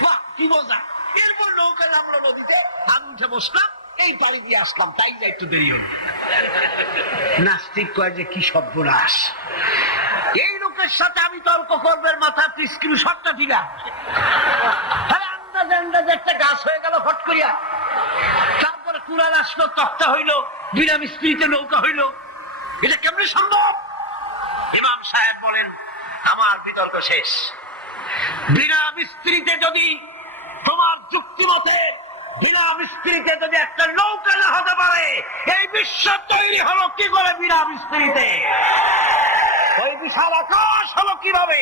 বাহ কি মজা! এরপর নৌকা নামলো নদীতে, আর উঠে বসলাম, এই পাড়ি দিয়ে আসলাম, তাই না একটু দেরি হলো। নাস্তিক কয় যে কি সর্বনাশ, এই লোকের সাথে আমি তর্ক করবে, মাথা স্ক্রু শটটা ঠিক আছে। আন্দাজে আন্দাজে একটা গাছ হয়ে গেল ফট করিয়া, তারপরে কুড়াল আসলো, তক্তা হইলো, বিনা মিস্ত্রিতে নৌকা হইলো, এটা কেমনে সম্ভব? ইমাম সাহেব বলেন, আমার বিতর্ক শেষ। বিনা মিস্ত্রিতে যদি, তোমার যুক্তি মতে বিনা মিস্ত্রিতে যদি একটা নৌকা না হতে পারে, এই বিশ্ব তৈরি হলো কি করে বিনা মিস্ত্রিতে? ওই বিশাল আকাশ হলো কিভাবে?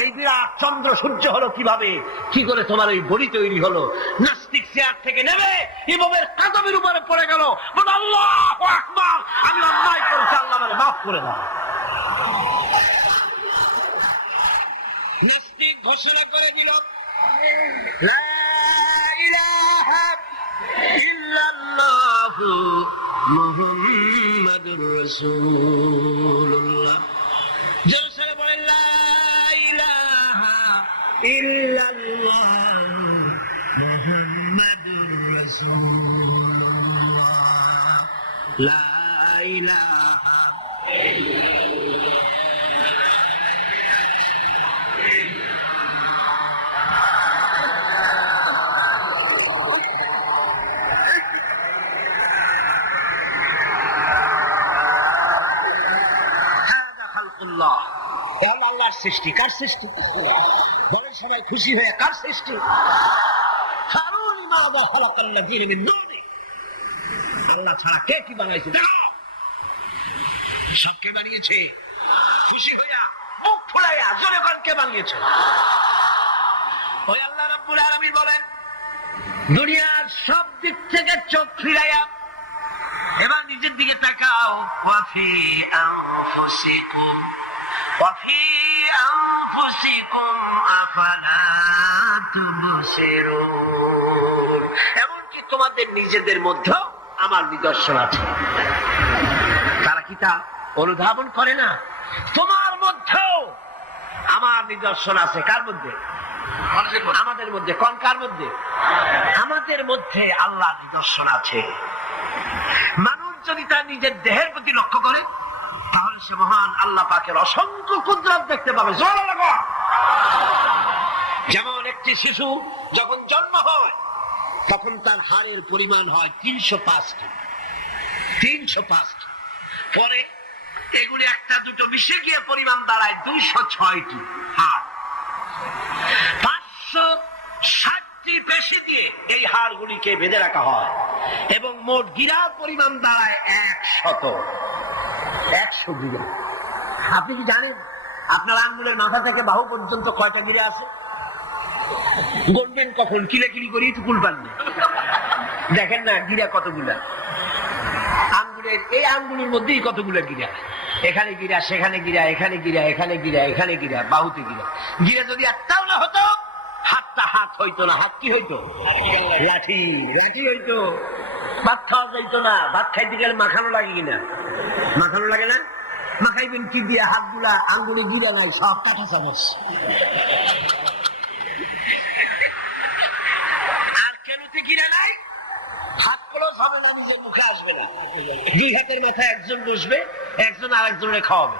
এই বিরাট চন্দ্র সূর্য হলো কিভাবে? কি করে তোমার ওই বডি তৈরি হলো? নাস্তিক চেয়ার থেকে নেমে ইমামের কাদমের উপরে পড়ে গেল, বলে আল্লাহু আকবার, আমি অন্যায় করেছি, আল্লাহ আমাকে মাফ করে দাও। নাস্তিক ঘোষণা করে দিল, লা ইলাহা ইল্লাল্লাহু মুহাম্মাদুর রাসূলুল্লাহ। জোরে বলেন, লা ইলাহা ইল্লাল্লাহ মুহাম্মাদুর রাসূলুল্লাহ, লা ইলাহা আল্লাহর সৃষ্টি। কার সৃষ্টি? বলেন সবাই খুশি হয়ে, কার সৃষ্টি? আল্লাহ ছাড়া কে কি বানাইছে? সব কে বানিয়েছে? খুশি হইয়া মুখ ফুলাইয়া জোরে বলেন, কে বানিয়েছে? ওই আল্লাহ রাব্বুল আলামিন বলেন, দুনিয়ার সব দিক থেকে চোখ ফিরাইয়া এবার নিজের দিকে তাকাও। ওয়াফি আনফুসিকুম ওয়াফি আনফুসিকুম আফালা তুবসিরুন। এমনকি তোমাদের নিজেদের মধ্যে আমার নিদর্শন আছে। তারা কি তা অনুধাবন করে না? তোমার মধ্যেও আমার নিদর্শন আছে। কার মধ্যে? আমাদের মধ্যে। কোন কার মধ্যে? আমাদের মধ্যে আল্লাহর নিদর্শন আছে। মানুষ যদি তার নিজের দেহের প্রতি লক্ষ্য করে, তাহলে সে মহান আল্লাহ পাকের অসংখ্য কুদরত দেখতে পাবে। জোরে লাগো। যেমন একটি শিশু যখন জন্ম হয়, তখন তার হাড়ের পরিমাণ হয় 305টি। 305টি। পরে এগুলি একটা দুটো মিশে গিয়ে পরিমাণ দাঁড়ায় 206টি হাড়। 560টি পেশি দিয়ে এই হাড়গুলিকে বেঁধে রাখা হয় এবং মোট গিরার পরিমাণ দাঁড়ায় 100 গিরা। আপনি কি জানেন আপনার আঙ্গুলের মাথা থেকে বাহু পর্যন্ত কয়টা গিরা আছে? গণবেন কখন? কিলাকিলি করি তো কুল পান না। দেখেন না গিরা কতগুলা। আঙ্গুলের এই আঙ্গুলের মধ্যেই কতগুলা গিরা। এখানে গিরা, সেখানে গিরা, এখানে গিরা, এখানে গিরা, এখানে গিরা, বাহুতে গিরা। গিরা যদি একটাও না হতো, হাতটা হাত হইতো না। হাত কি হইতো? লাঠি। লাঠি হইতো। ভাত খাওয়া যাইতো না। ভাত খাইতে গেলে মাখানো লাগে কিনা? মাখানো লাগে না? মাখাইবেন কি দিয়ে? হাতগুলা আঙ্গুলে গিরা নাই, সব কাঁটা চামচ। আর কেনুতে গিরা নাই, হাত খরচ হবে না, নিজের মুখে আসবে না। 2 হাতের মাথায় একজন বসবে, একজন আরেকজনের খাওয়াবে,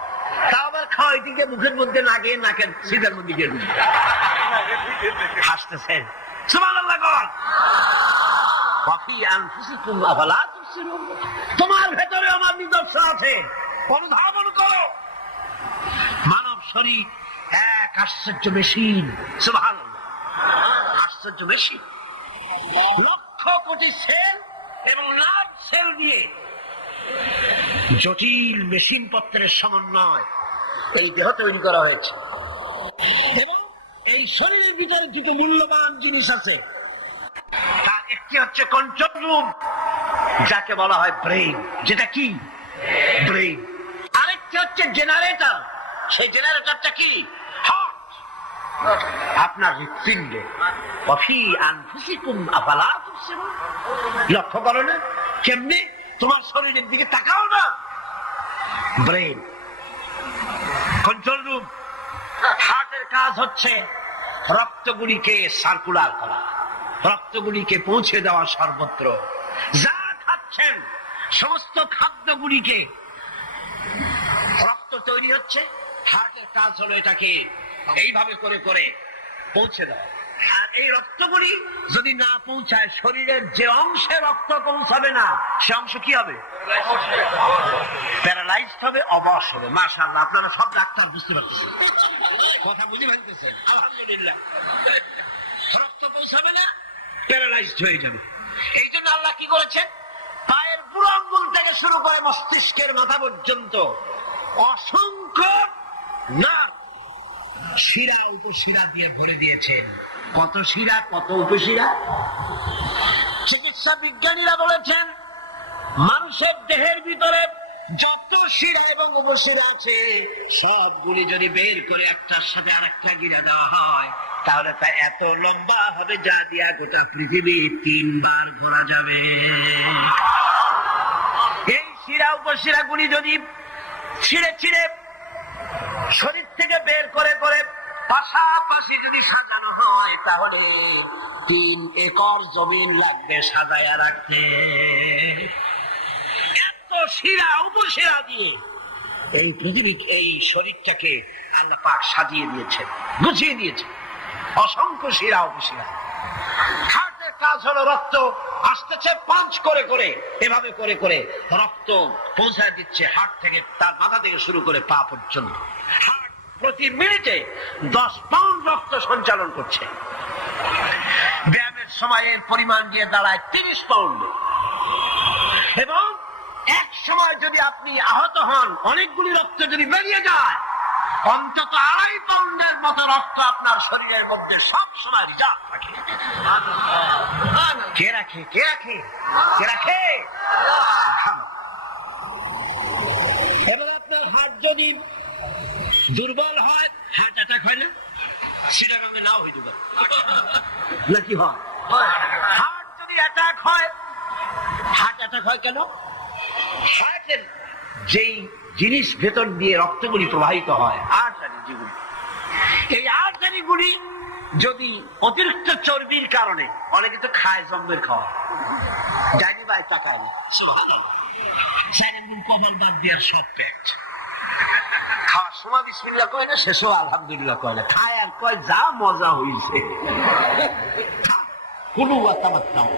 তা আবার খাওয়াইতে গিয়ে মুখের মধ্যে না গিয়ে নাকের সিধার মধ্যে গিয়ে ঢুকবে। হাসতেছেন, সুবহানাল্লাহ বল। ওয়াফি আনফুসিকুম আফালা তুবসিরুন, তোমার ভেতরে আমার নিদর্শন আছে, অনুধাবন করো। মানব শরীর এক আশ্চর্য মেশিন, সুবহানাল্লাহ, আশ্চর্য মেশিন। লক্ষ কোটি সেল এবং লাখ সেল দিয়ে জটিল মেশিন পত্রের সমন্বয় এই দেহ তৈরি করা হয়েছে। এবং এই শরীরের ভিতরে দুটো মূল্যবান জিনিস আছে। তার একটি হচ্ছে কন্ট্রোল রুম, যাকে বলা হয় ব্রেইন, যেটা কি ব্রেইন। আরেকটি হচ্ছে জেনারেটর, সেই জেনারেটরটা কি হার্ট, আপনার হৃৎপিণ্ডে। ওয়াফি আনফুসিকুম আফালা তুবসিরুন, লক্ষ্য করো না কেমনে? তোমার শরীরের দিকে তাকাও না। Brain, control room. হার্টের কাজ হচ্ছে রক্তগুলিকে সার্কুলার করা, রক্তগুলিকে পৌঁছে দেওয়া সর্বত্র। যা খাচ্ছেন সমস্ত খাদ্যগুলিকে, রক্ত তৈরি হচ্ছে, হার্টের কাজ হলো এটাকে এইভাবে করে করে পৌঁছে দেওয়া। আর এই রক্তগুলি যদি না পৌঁছায়, শরীরের যে অংশে রক্ত পৌঁছাবে না সে অংশ কি হবে? প্যারালাইজড হবে, অবশ হবে। মাশাআল্লাহ, আপনারা সব ডাক্তার বুঝতে পারতেছেন, কথা বুঝে ফেলতেছেন, আলহামদুলিল্লাহ। রক্ত পৌঁছাবে না, প্যারালাইজড হয়ে যাবে। এই জন্য আল্লাহ কি করেছেন? পায়ের বুড়ো আঙ্গুল থেকে শুরু করে মস্তিষ্কের মাথা পর্যন্ত অসংখ্য নার্ভ, শিরা উপশিরা দিয়ে ভরে দিয়েছেন। কত শিরা, কত উপশিরা! চিকিৎসা বিজ্ঞানীরা বলেছেন মানুষের দেহের ভিতরে যত শিরা এবং উপশিরা আছে সবগুলি যদি বের করে একটার সাথে আরেকটা গিরা দেওয়া হয়, তাহলে তা এত লম্বা হবে যা দিয়া গোটা পৃথিবী 3 বার ঘোরা যাবে। এই শিরা উপশিরা গুলি যদি ছিঁড়ে ছিঁড়ে শরীর থেকে বের করে করে পাশাপাশি যদি সাজানো হয়, তাহলে 3 একর জমিন লাগবে সাজায়া রাখতে। এত শিরা উপশিরা দিয়ে এই পৃথিবী, এই শরীরটাকে আল্লাহ পাক সাজিয়ে দিয়েছেন, গুছিয়ে দিয়েছেন। অসংখ্য শিরা উপশিরা। হার্টের কাজ হলো রক্ত আসতেছে পাঞ্চ করে করে, এভাবে করে করে রক্ত পৌঁছায় দিচ্ছে হার্ট থেকে, তার মাথা থেকে শুরু করে পা পর্যন্ত। হার্ট প্রতি মিনিটে 10 পাউন্ড রক্ত সঞ্চালন করছে। ব্যায়ামের সময়ের পরিমাণ দিয়ে দাঁড়ায় 30 পাউন্ড। এবং এক সময় যদি আপনি আহত হন, অনেকগুলি রক্ত যদি বেরিয়ে যায়, অন্তত 2.5 পাউন্ডের মতো রক্ত আপনার শরীরের মধ্যে সব সময় রিজার্ভ থাকে। কে রাখে? কে রাখে? কে রাখে? এবার আপনার হাত যদি দুর্বল হয়, হার্ট অ্যাটাক হয় না? সিটাগাঙ্গে নাও হইতে পারে, নাকি হয়? হার্ট যদি অ্যাটাক হয়, হার্ট অ্যাটাক হয় কেন? হার্টের যেই জিনিস ভেতর দিয়ে রক্তগুলি প্রবাহিত হয়, আর্টারি যেগুলি, এই আর্টারিগুলি যদি অতিরিক্ত চর্বির কারণে, অনেকে তো খায় জম্বের খাওয়া, যায়নি ভাই তাকায় না, কপাল বাদ দেওয়ার সব পেট খাওয়ার সময় বিসমিল্লাহ কয় না, শেষও আলহামদুলিল্লাহ কয় না, খায় আর কয় যা মজা হইছে। কোনো বাতাবার্তাও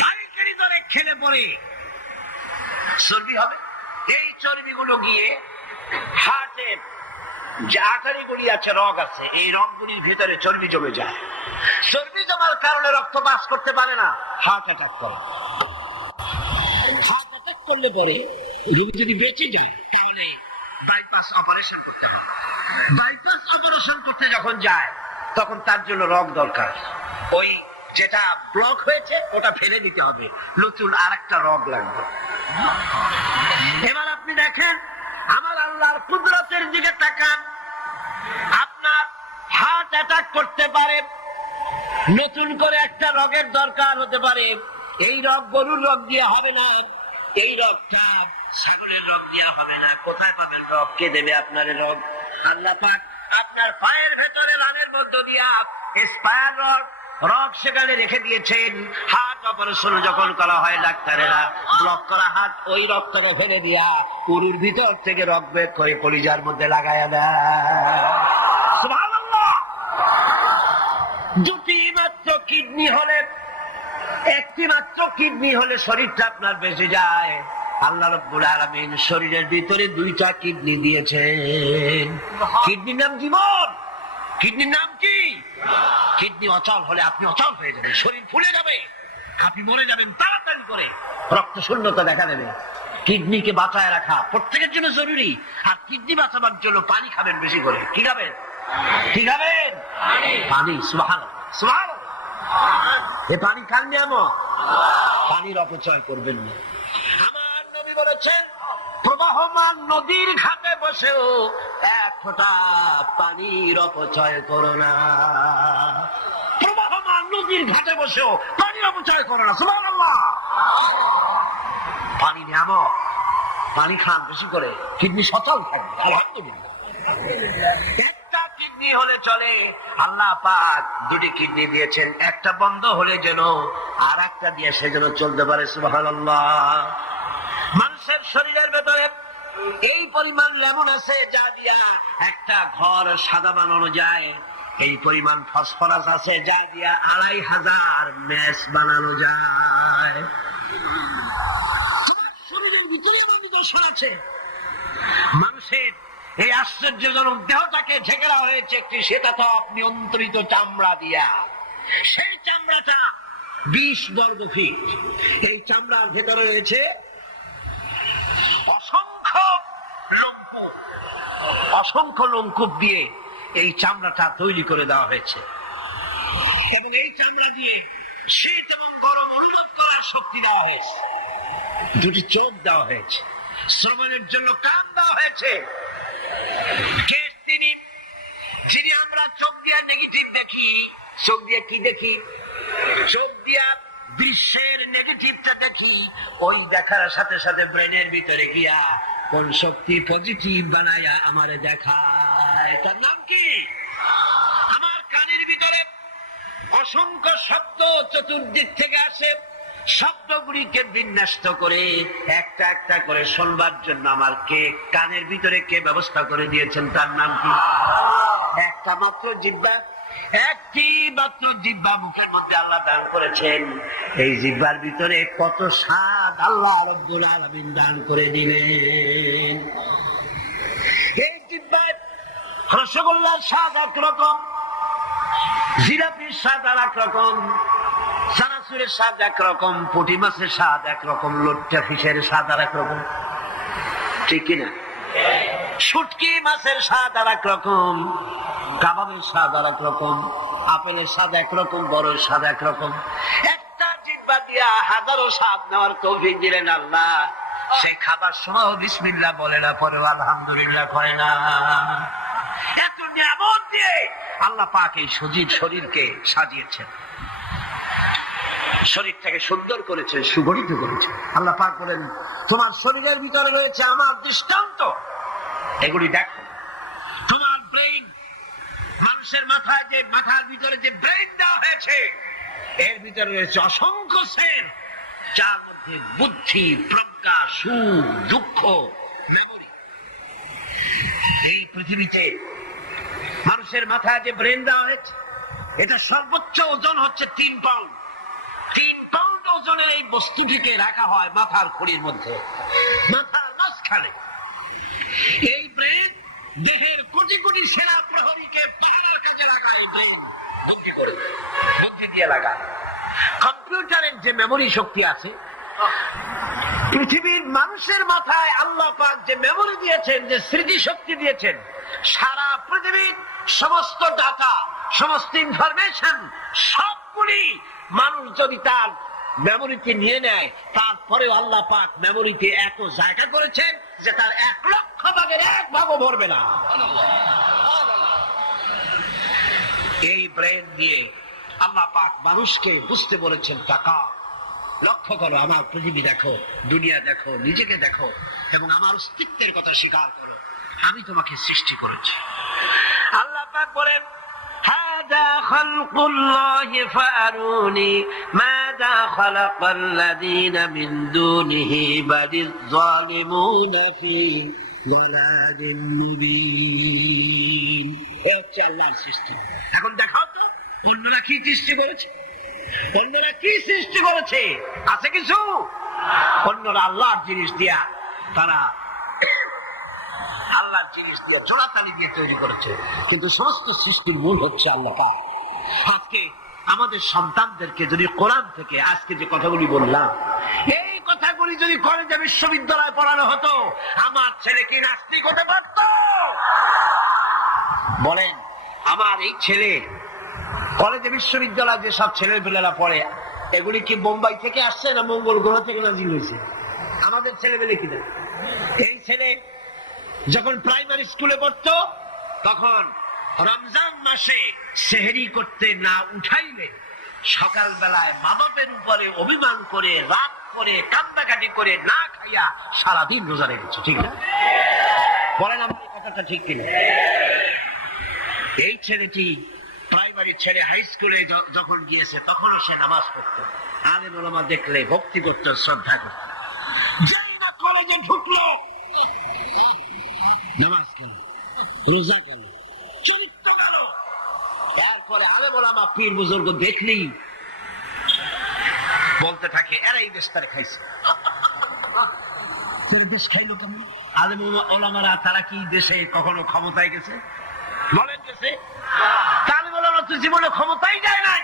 পাইকারি দরে খেলে পরে চর্বি হবে। এই চর্বিগুলো গিয়ে হার্টের যে আর্টারিগুলি আছে, রগ আছে, এই রগগুলির ভিতরে চর্বি জমে যায়। চর্বি জমার কারণে রক্ত পাস করতে পারে না, হার্ট অ্যাটাক করে। হার্ট অ্যাটাক করলে পরে রোগী যদি বেঁচে যায়, তাহলে বাইপাস অপারেশন করতে হয়। বাইপাস অপারেশন করতে যখন যায়, তখন তার জন্য রগ দরকার। ওই যেটা ব্লক হয়েছে ওটা ফেলে দিতে হবে, নতুন আরেকটা রগ লাগবে। এবার আপনি দেখেন, আমার আল্লাহর কুদরতের দিকে তাকান। আপনার হার্ট অ্যাটাক করতে পারে, নতুন করে একটা রগের দরকার হতে পারে। এই রগ গরুর রগ দিয়ে হবে না, এই রগটা ছাগলের রগ দিয়ে হবে না। কোথায় পাবেন রগ? কে দেবে আপনার রগ? আল্লাহ পাক আপনার পায়ের ভেতরে রানের মধ্য দিয়া স্পায়ার রগ রক সেখানে রেখে দিয়েছেন। হার্ট অপারেশন যখন করা হয় ডাক্তারেরা ব্লক করা হার্ট, ওই রক্তকে ফেলে দিয়া উরুর ভিতর থেকে রক বের করে কলিজার মধ্যে লাগায়া দেয়। সুবহানাল্লাহ। দুটি মাত্র কিডনি হলে, একটি মাত্র কিডনি হলে শরীরটা আপনার বেঁচে যায়। আল্লাহ রাব্বুল আলামিন শরীরের ভিতরে দুইটা কিডনি দিয়েছেন। কিডনির নাম জীবন। কিডনির নাম কি? কিডনি অচল হলে আপনি অচল হয়ে যাবেন, শরীর ফুলে যাবে, আপনি মরে যাবেন তাড়াতাড়ি করে, রক্ত শূন্যতা দেখা দেবে। কিডনিকে বাঁচায় রাখা প্রত্যেকের জন্য জরুরি। আর কিডনি বাঁচাবার জন্য পানি খাবেন বেশি করে। কি খাবেন? কি খাবেন? পানি। সুবহানাল্লাহ, সুবহানাল্লাহ। এ পানি খান নিয়ামত, পানির অপচয় করবেন না। আমার নবী বলেছেন, প্রবাহমান নদীর ঘাটে বসেও এক ফোঁটা পানির অপচয় করো না। প্রবাহমান নদীর ঘাটে বসেও পানির অপচয় করো না। সুবহানাল্লাহ। পানি নিয়ামত, পানি খান বেশি করে, কিডনি সচল থাকবে। আলহামদুলিল্লাহ। একটা কিডনি হলে চলে, আল্লাহ পাক দুটি কিডনি দিয়েছেন, একটা বন্ধ হলে যেন আর একটা দিয়ে সে যেন চলতে পারে। সুবহানাল্লাহ। মানুষের শরীরের ভেতরে এই পরিমাণ লেমন আছে যা দিয়া একটা ঘর সাদা বানানো যায়, এই পরিমাণ ফসফরাস আছে যা দিয়া 2500 মেস বানানো যায়। শরীরের ভিতরে আমার নিদর্শন আছে। মানুষের এই আশ্চর্যজনক দেহটাকে ঢেকে দেওয়া হয়েছে একটি শ্বেতাতপ নিয়ন্ত্রিত চামড়া দিয়া। সেই চামড়াটা 20 বর্গ ফিট। এই চামড়ার ভেতরে রয়েছে অসংখ্য লোমকূপ। অসংখ্য লোমকূপ দিয়ে এই চামড়াটা তৈরি করে দেওয়া হয়েছে এবং এই চামড়া দিয়ে শীত এবং গরম অনুভব করার শক্তি দেওয়া হয়েছে। দুটি চোখ দেওয়া হয়েছে, শ্রবণের জন্য কান দেওয়া হয়েছে। কে তিনি? যিনি আমরা চোখ দিয়ে নেগেটিভ দেখি। চোখ দিয়ে কি দেখি? চোখ দিয়া দৃশ্যের নেগেটিভটা দেখি। ওই দেখার সাথে সাথে ব্রেনের ভিতরে গিয়া কোন শক্তি পজিটিভ বানায়া আমারে দেখায়। তার নাম কি? আমার কানের ভিতরে অসংখ্য শব্দ চতুর্দিক থেকে আসে। শব্দগুলিকে বিন্যস্ত করে একটা একটা করে শুনবার জন্য আমার কে কানের ভিতরে কে ব্যবস্থা করে দিয়েছেন, তার নাম কি? একটা মাত্র জিহ্বা, একটি মাত্র জিহ্বা মুখের মধ্যে আল্লাহ দান করেছেন। এই জিহ্বার ভিতরে কত স্বাদ আল্লাহ রাব্বুল আলামিন দান করে দিলেন। এই জিহ্বায় রসগোল্লার স্বাদ একরকম, জিলাপির স্বাদ আর একরকম, চানাচুরের স্বাদ একরকম, পুঁটি মাছের স্বাদ একরকম, লট্টা ফিশের স্বাদ আর একরকম। ঠিক কিনা? শুটকি মাছের স্বাদ আর একরকম, কাবাবের স্বাদ আর একরকম, আপেলের স্বাদ একরকম, বড়ের স্বাদ একরকম। একটা জিহ্বা দিয়া হাজারো স্বাদ নেওয়ার তৌফিক দিলেন আল্লাহ। সেই খাবার সময় বিসমিল্লাহ বলে না, পরে আলহামদুলিল্লাহ করে না। এত নিয়ামত দিয়ে আল্লাহ পাক এই সজীব শরীরকে সাজিয়েছেন, শরীরটাকে সুন্দর করেছেন, সুগঠিত করেছেন। আল্লাহ পাক বলেন, তোমার শরীরের ভিতরে রয়েছে আমার দৃষ্টান্ত, এগুলি দেখো। তোমার ব্রেইন, মানুষের মাথায় যে মাথার ভিতরে যে ব্রেইন দেওয়া হয়েছে, এর ভিতরে রয়েছে অসংখ্য সেল, যার মধ্যে বুদ্ধি, প্রজ্ঞা, সুখ, দুঃখ, মেমোরি। এই পৃথিবীতে মানুষের মাথায় যে ব্রেন দেওয়া হয়েছে, এটা সর্বোচ্চ ওজন হচ্ছে 3 পাউন্ড। 3 পাউন্ড ওজনের এই বস্তুটিকে রাখা হয় মাথার খুঁড়ির মধ্যে, মাথার মাঝখানে। এই ব্রেন দেহের কোটি কোটি সেনা প্রহরীকে পাহারার কাজে লাগায়। ব্রেন বুদ্ধি করে, বুদ্ধি দিয়ে লাগায়। কম্পিউটারের যে মেমোরি শক্তি আছে, পৃথিবীর মানুষের মাথায় আল্লাহ পাক যে মেমোরি দিয়েছেন, যে স্মৃতি শক্তি দিয়েছেন, সারা পৃথিবীর সমস্ত ডাটা, সমস্ত ইনফরমেশন সবগুলি মানুষ যদি তার মেমোরিতে নিয়ে নেয়, তারপরেও আল্লাহ পাক মেমোরিতে এত জায়গা করেছেন যে তার 1,00,000 ভাগের 1 ভাগও ভরবে না। এই ব্রেন দিয়ে আল্লাহ পাক মানুষকে বুঝতে বলেছেন, টাকা লক্ষ্য করো, আমার পৃথিবী দেখো, দুনিয়া দেখো, নিজেকে দেখো এবং আমার অস্তিত্বের কথা স্বীকার করো। আমি তোমাকে সৃষ্টি করেছি। আল্লাহ পাক বলেন, হ্যাঁ هذا خلق الله فأروني ماذا خلق الذين من دونه بل الظالمون في ضلال مبين এই হচ্ছে আল্লাহর সৃষ্টি এখন দেখাও তো অন্যরা কি সৃষ্টি করেছে অন্যরা কি সৃষ্টি করেছে আছে কিছু অন্যরা আল্লাহর জিনিস দিয়া তারা আল্লাহর জিনিস দিয়ে জোড়াতালি দিয়ে তৈরি করেছে কিন্তু সমস্ত সৃষ্টির মূল হচ্ছে আল্লাহ পাক আজকে আমাদের সন্তানদেরকে যদি কোরআন থেকে আজকে যে কথাগুলি বললাম এই কথাগুলি যদি কলেজে বিশ্ববিদ্যালয়ে পড়ানো হতো আমার ছেলে কি নাস্তিক হতে পারত বলেন আমার এই ছেলে কলেজে বিশ্ববিদ্যালয়ে যে সব ছেলেপেলেরা পড়ে এগুলি কি বোম্বাই থেকে আসছে না মঙ্গল গ্রহ থেকে নাজিল হয়েছে আমাদের ছেলেপেলে কিনা এই ছেলে যখন প্রাইমারি স্কুলে পড়তো তখন রমজান মাসে সেহরি করতে না উঠাইলে সকালবেলায় মা বাপের উপরে অভিমান করে রাত করে কান্দাকাটি করে না খাইয়া সারাদিন রোজা রেখেছে ঠিক না বলেন আমার কথাটা ঠিক কিনা এই ছেলেটি প্রাইমারি ছেলে হাই স্কুলে যখন গিয়েছে তখনও সে নামাজ পড়তো আলেম ওলামা দেখলে ভক্তি করতো শ্রদ্ধা করতো যেই না কলেজে ঢুকলো নামাজ কেন রোজা কেন চরিত্র কেন তারপরে আলেম ওলামা পীর বুজুর্গ দেখলেই বলতে থাকে এরাই দেশ তারে খাইছে দেশ খাইলো কেমন আলেম ওলামারা তারা কি দেশে কখনো ক্ষমতায় গেছে বলেন গেছে আলেম ওলামা তো জীবনে ক্ষমতাই যায় নাই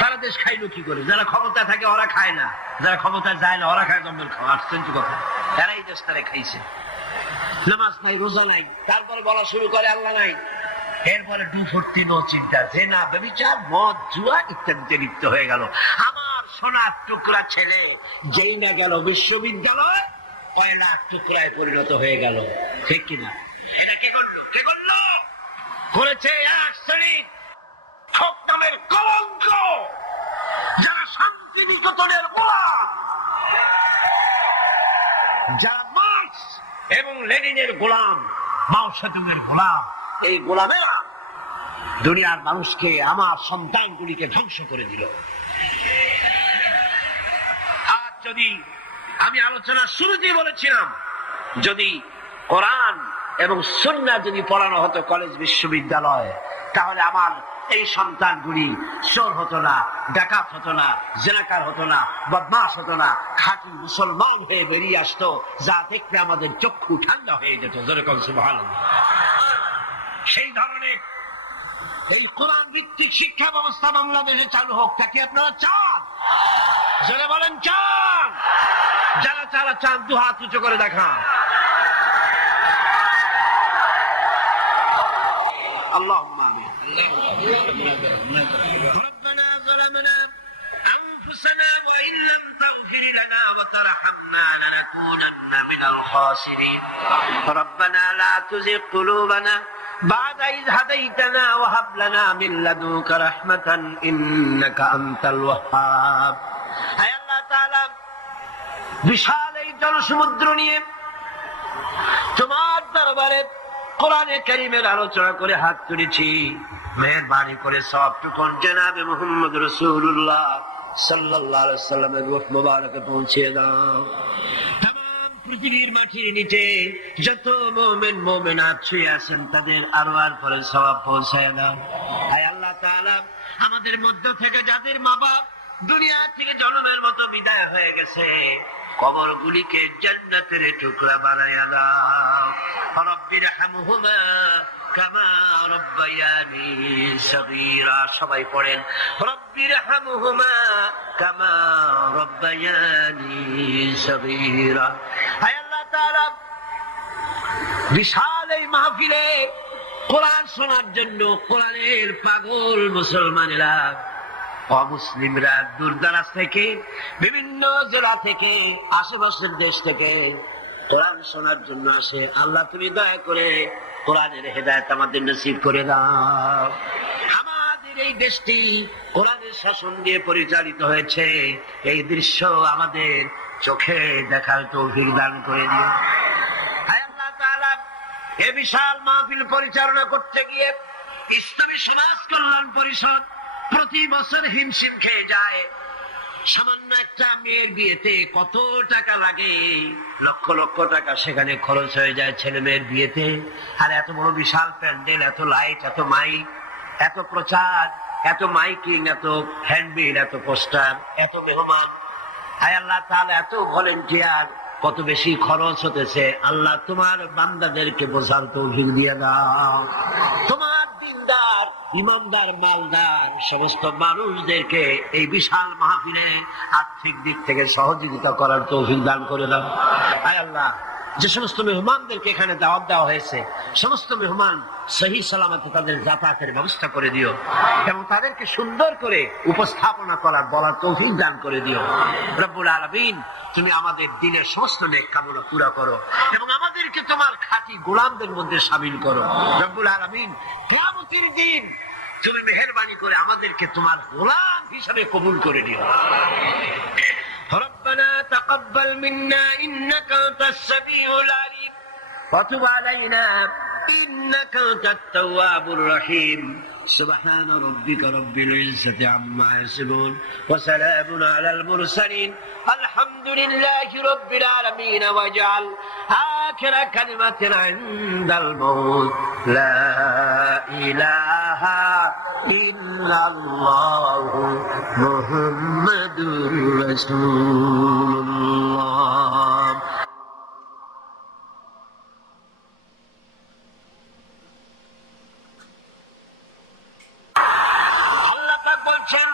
তারা দেশ খাইলো কি করে যারা ক্ষমতা থাকে ওরা খায় না যারা ক্ষমতা যায় না ওরা খায় জঙ্গল খাওয়া আশ্চর্য কথা এরাই দেশ তারে খাইছে নামাজ নাই রোজা নাই তারপরে বলা শুরু করে আল্লাহ নাই এরপরে ডুফর্তি নো চিন্তা জেনা ব্যভিচার মদ জুয়া ইত্যাদিতে লিপ্ত হয়ে গেল আমার সোনার টুকরা ছেলে যেই না গেল বিশ্ববিদ্যালয় কয়লার টুকরায় পরিণত হয়ে গেল ঠিক কিনা এটা কে করলো করেছে এক শ্রেণীর ঠক নামের কলঙ্ক যারা শান্তিনিকেতনের গোলাম যারা মার্কস এবং লেনিনের গোলাম মাও সেতুংয়ের গোলাম এই গোলামেরা দুনিয়ার মানুষকে আমার সন্তানগুলিকে ধ্বংস করে দিল আজ যদি আমি আলোচনা শুরুতেই বলেছিলাম যদি কোরআন এবং সুন্নাহ যদি পড়ানো হতো কলেজ বিশ্ববিদ্যালয় তাহলে আমার এই সন্তানগুলি চোর হতো না ডাকাত হতো না জেনাকার হতো না বদমাশ হতো না খাঁটি মুসলমান হয়ে বেরিয়ে আসতো যা দেখতে আমাদের চক্ষু ঠান্ডা হয়ে যেত যেরকম সুবহানাল্লাহ সেই ধরনের এই কোরআন ভিত্তিক শিক্ষা ব্যবস্থা বাংলাদেশে চালু হোক তাকে আপনারা চান যারা বলেন চান যারা চান দু হাত উঁচু করে দেখান اللهم آمين ربنا ظلمنا أنفسنا وإن لم تغفر لنا وترحمنا لنكونن من الخاسرين ربنا لا تزغ قلوبنا بعد إذ هديتنا وهب لنا من لدنك رحمة إنك أنت الوهاب أي الله تعالى বিশাল এই জনসমুদ্র নিয়ে তোমার দরবারে কোরআনে কারীমের আলোচনা করে হাত তুলেছি মেহেরবানি করে সবটুকু জনাবে মুহাম্মদ রাসূলুল্লাহ সাল্লাল্লাহু আলাইহি ওয়াসাল্লামের রূহ মুবারকে পৌঁছে দাও तमाम পৃথিবীর মাটির নিচে যত মুমিন মুমিনাত শুয়ে আছেন তাদের আরওয়ার পরে সওয়াব পৌঁছায় দাও আয় আল্লাহ তাআলা আমাদের মধ্য থেকে যাদের মা-বাপ দুনিয়া থেকে জন্মের মতো বিদায় হয়ে গেছে কবরগুলিকে জান্নাতের টুকরা বানায়া দাও রব্বিরহামহুমা কামা রব্বায়ানি সগীরা সবাই পড়েন রব্বিরহামহুমা কামা রব্বায়ানি সগীরা হে আল্লাহ তাআলা বিশাল এই মাহফিলে কোরআন শোনার জন্য কোরআনের পাগল মুসলমানেরা অমুসলিমরা দূরদরাজ থেকে বিভিন্ন জেলা থেকে আশেপাশের দেশ থেকে কোরআন শোনার জন্য আসে আল্লাহ তুমি দয়া করে কোরআনের হেদায়েত আমাদের নসিব করে দাও আমাদের এই দেশটি কোরআনের শাসন দিয়ে পরিচালিত হয়েছে এই দৃশ্য আমাদের চোখে দেখার তৌফিক দান করে দিও হে আল্লাহ তাআলা এই বিশাল মাহফিল পরিচালনা করতে গিয়ে ইসলামী সমাজ কল্যাণ পরিষদ প্রতি বছর হিমশিম খেয়ে যায়। সামান্য একটা মেয়ের বিয়েতে কত টাকা লাগে, লক্ষ লক্ষ টাকা সেখানে খরচ হয়ে যায় ছেলে মেয়ের বিয়েতে। আর এত বড় বিশাল প্যান্ডেল, এত লাইট, এত মাইক, এত প্রচার, এত মাইকিং, এত হ্যান্ডবিল, এত পোস্টার, এত মেহমান, হায় আল্লাহ তাআলা এত ভলেন্টিয়ার, কত বেশি খরচ হতেছে। আল্লাহ তোমার বান্দাদেরকে বোঝার তৌফিক দিয়ে দাও। তোমার দিনদার, ইমানদার, মালদার সমস্ত মানুষদেরকে এই বিশাল মাহফিলে আর্থিক দিক থেকে সহযোগিতা করার তৌফিক দান করে দাও। হায় আল্লাহ, যে সমস্ত মেহমানদেরকে এখানে দাওয়াত দেওয়া হয়েছে, সমস্ত মেহমান সহি সালামতে তাদের যাতায়াতের ব্যবস্থা করে দিও এবং তাদেরকে সুন্দর করে উপস্থাপনা করার বলার তৌফিক দান করে দিও। রব্বুল আলামিন, তুমি আমাদের দিনের সমস্ত নেক কামনা পুরা করো এবং আমাদেরকে তোমার খাঁটি গোলামদের মধ্যে শামিল করো। রব্বুল আলামিন, কিয়ামতের দিন তুমি মেহেরবানি করে আমাদেরকে তোমার গোলাম হিসাবে কবুল করে নিও। ربنا تقبل منا إنك أنت السميع العليم وتب علينا إنك أنت التواب الرحيم سبحان ربك رب العزة عما يصفون وسلام على المرسلين الحمد لله رب العالمين واجعل آخر كلمة عند الموت لا إله إلا الله محمد رسول الله। আল্লাহ পাক বলছেন,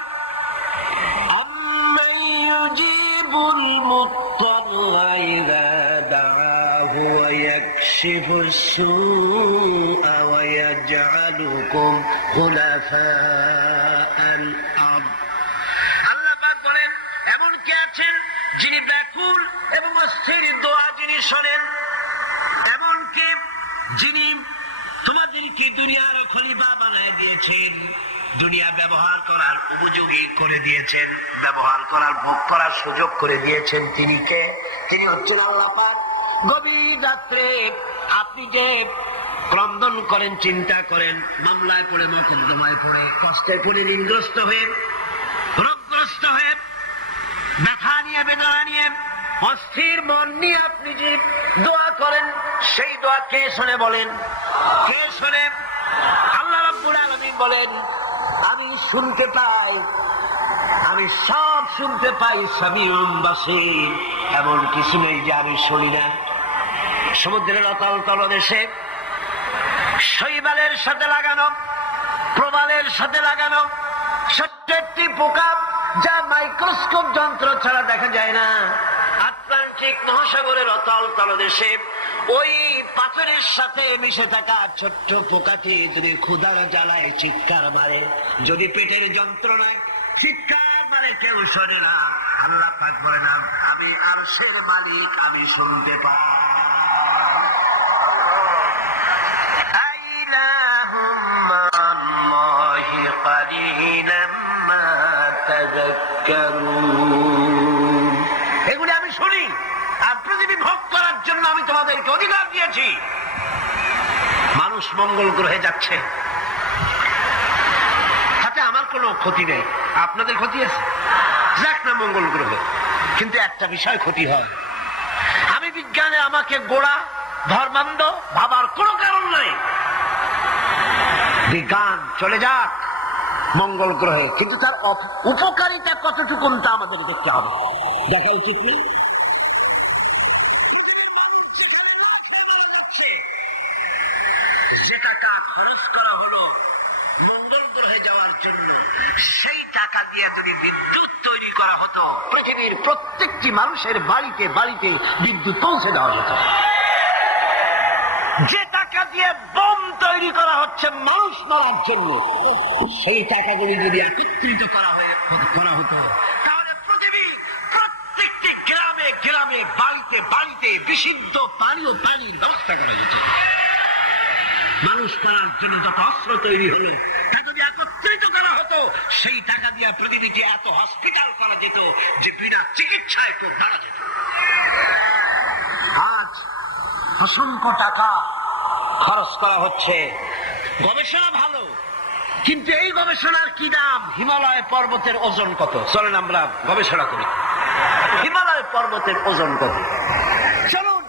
আম্মান ইউজিবুল মুত্তাররা ইযা দাআহু ওয়া ইয়াকশিফুস সুআ ওয়া ইয়াজআলুকুম খুলাফাআল আরদ। আল্লাহ পাক বলেন, এমন কে আছেন যিনি ব্যাকুল এবং অস্থির দোয়া যিনি শোনেন, এমন কে যিনি তোমাদেরকে দুনিয়ার খলিফা বানায় দিয়েছেন, দুনিয়া ব্যবহার করার উপযোগী করে দিয়েছেন, ব্যবহার করার ভোগ করার সুযোগ করে দিয়েছেন। তিনি কে? তিনি হচ্ছেন আল্লাহ পাক। গভীর রাত্রে আপনি যে ক্রন্দন করেন, চিন্তা করেন, মামলায় পড়ে, মকদ্দমায় পড়ে, কষ্টে পড়ে, ঋণগ্রস্ত হয়ে, রোগগ্রস্ত হয়ে, ব্যথা নিয়ে, বেদনা নিয়ে, অস্থির মন নিয়ে আপনি যে দোয়া করেন, সেই দোয়া কে শোনে বলেন? কে শোনে? আল্লাহ রাব্বুল আলামিন বলেন, আমি শুনতে পাই, আমি সব শুনতে পাই। সামিউম বাসীর, এমন কিছু নেই যে আমি শুনি না। সমুদ্রের অতল তলদেশে শৈবালের সাথে লাগানো, প্রবালের সাথে লাগানো ছোট্ট একটি পোকা, যা মাইক্রোস্কোপ যন্ত্র ছাড়া দেখা যায় না, আটলান্টিক মহাসাগরের অতল তলদেশে ওই পাথরের সাথে মিশে থাকা ছোট্ট পোকাটি যদি ক্ষুধার জ্বালায় চিৎকার মারে, যদি পেটের যন্ত্রণায় চিৎকার মারে, কেউ শোনে না। আল্লাহ পাক বলে না, আমি আরশের মালিক, আমি শুনতে পাই। আইলাহুম মা'আল্লাহি কালিলাম মা তাযাক্কারুন। এগুলি আমি শুনি, আর পৃথিবী ভোগ করার জন্য আমি তোমাদেরকে অধিকার দিয়েছি। মানুষ মঙ্গল গ্রহে যাচ্ছে, তাতে আমার কোনো ক্ষতি নেই, আপনাদের ক্ষতি আছে, যাক না মঙ্গল গ্রহে। কিন্তু একটা বিষয় ক্ষতি হয়, আমি বিজ্ঞানে আমাকে গোড়া ধর্মান্ধ ভাবার কোনো কারণ নাই। বিজ্ঞান চলে যাক মঙ্গল গ্রহে, কিন্তু তার উপকারিতা কতটুকু তা আমাদের দেখতে হবে, দেখা উচিত নেই? সেই টাকা দিয়ে যদি বিদ্যুৎ তৈরি করা হতো, পৃথিবীর প্রত্যেকটি মানুষের বাড়িতে বাড়িতে বিদ্যুৎ পৌঁছে দেওয়া হতো। যে টাকা দিয়ে বোম তৈরি করা হচ্ছে মানুষ মারার জন্য, সেই টাকাগুলি যদি একত্রিত করা হতো, তাহলে পৃথিবী প্রত্যেকটি গ্রামে গ্রামে, বাড়িতে বাড়িতে বিশুদ্ধ পানি ও পানির ব্যবস্থা করা যেত। মানুষ মারার জন্য যত অস্ত্র তৈরি হলো, তা যদি একত্রিত করা হতো, সেই টাকা দিয়ে পৃথিবীতে এত হসপিটাল করা যেত যে বিনা চিকিৎসায় খুব মারা যেত। আজ অসংখ্য টাকা খরচ করা হচ্ছে, গবেষণা ভালো, কিন্তু এই গবেষণার কি দাম? হিমালয় পর্বতের ওজন কত? চলেন আমরা গবেষণা করি, হিমালয় পর্বতের ওজন কত। চলুন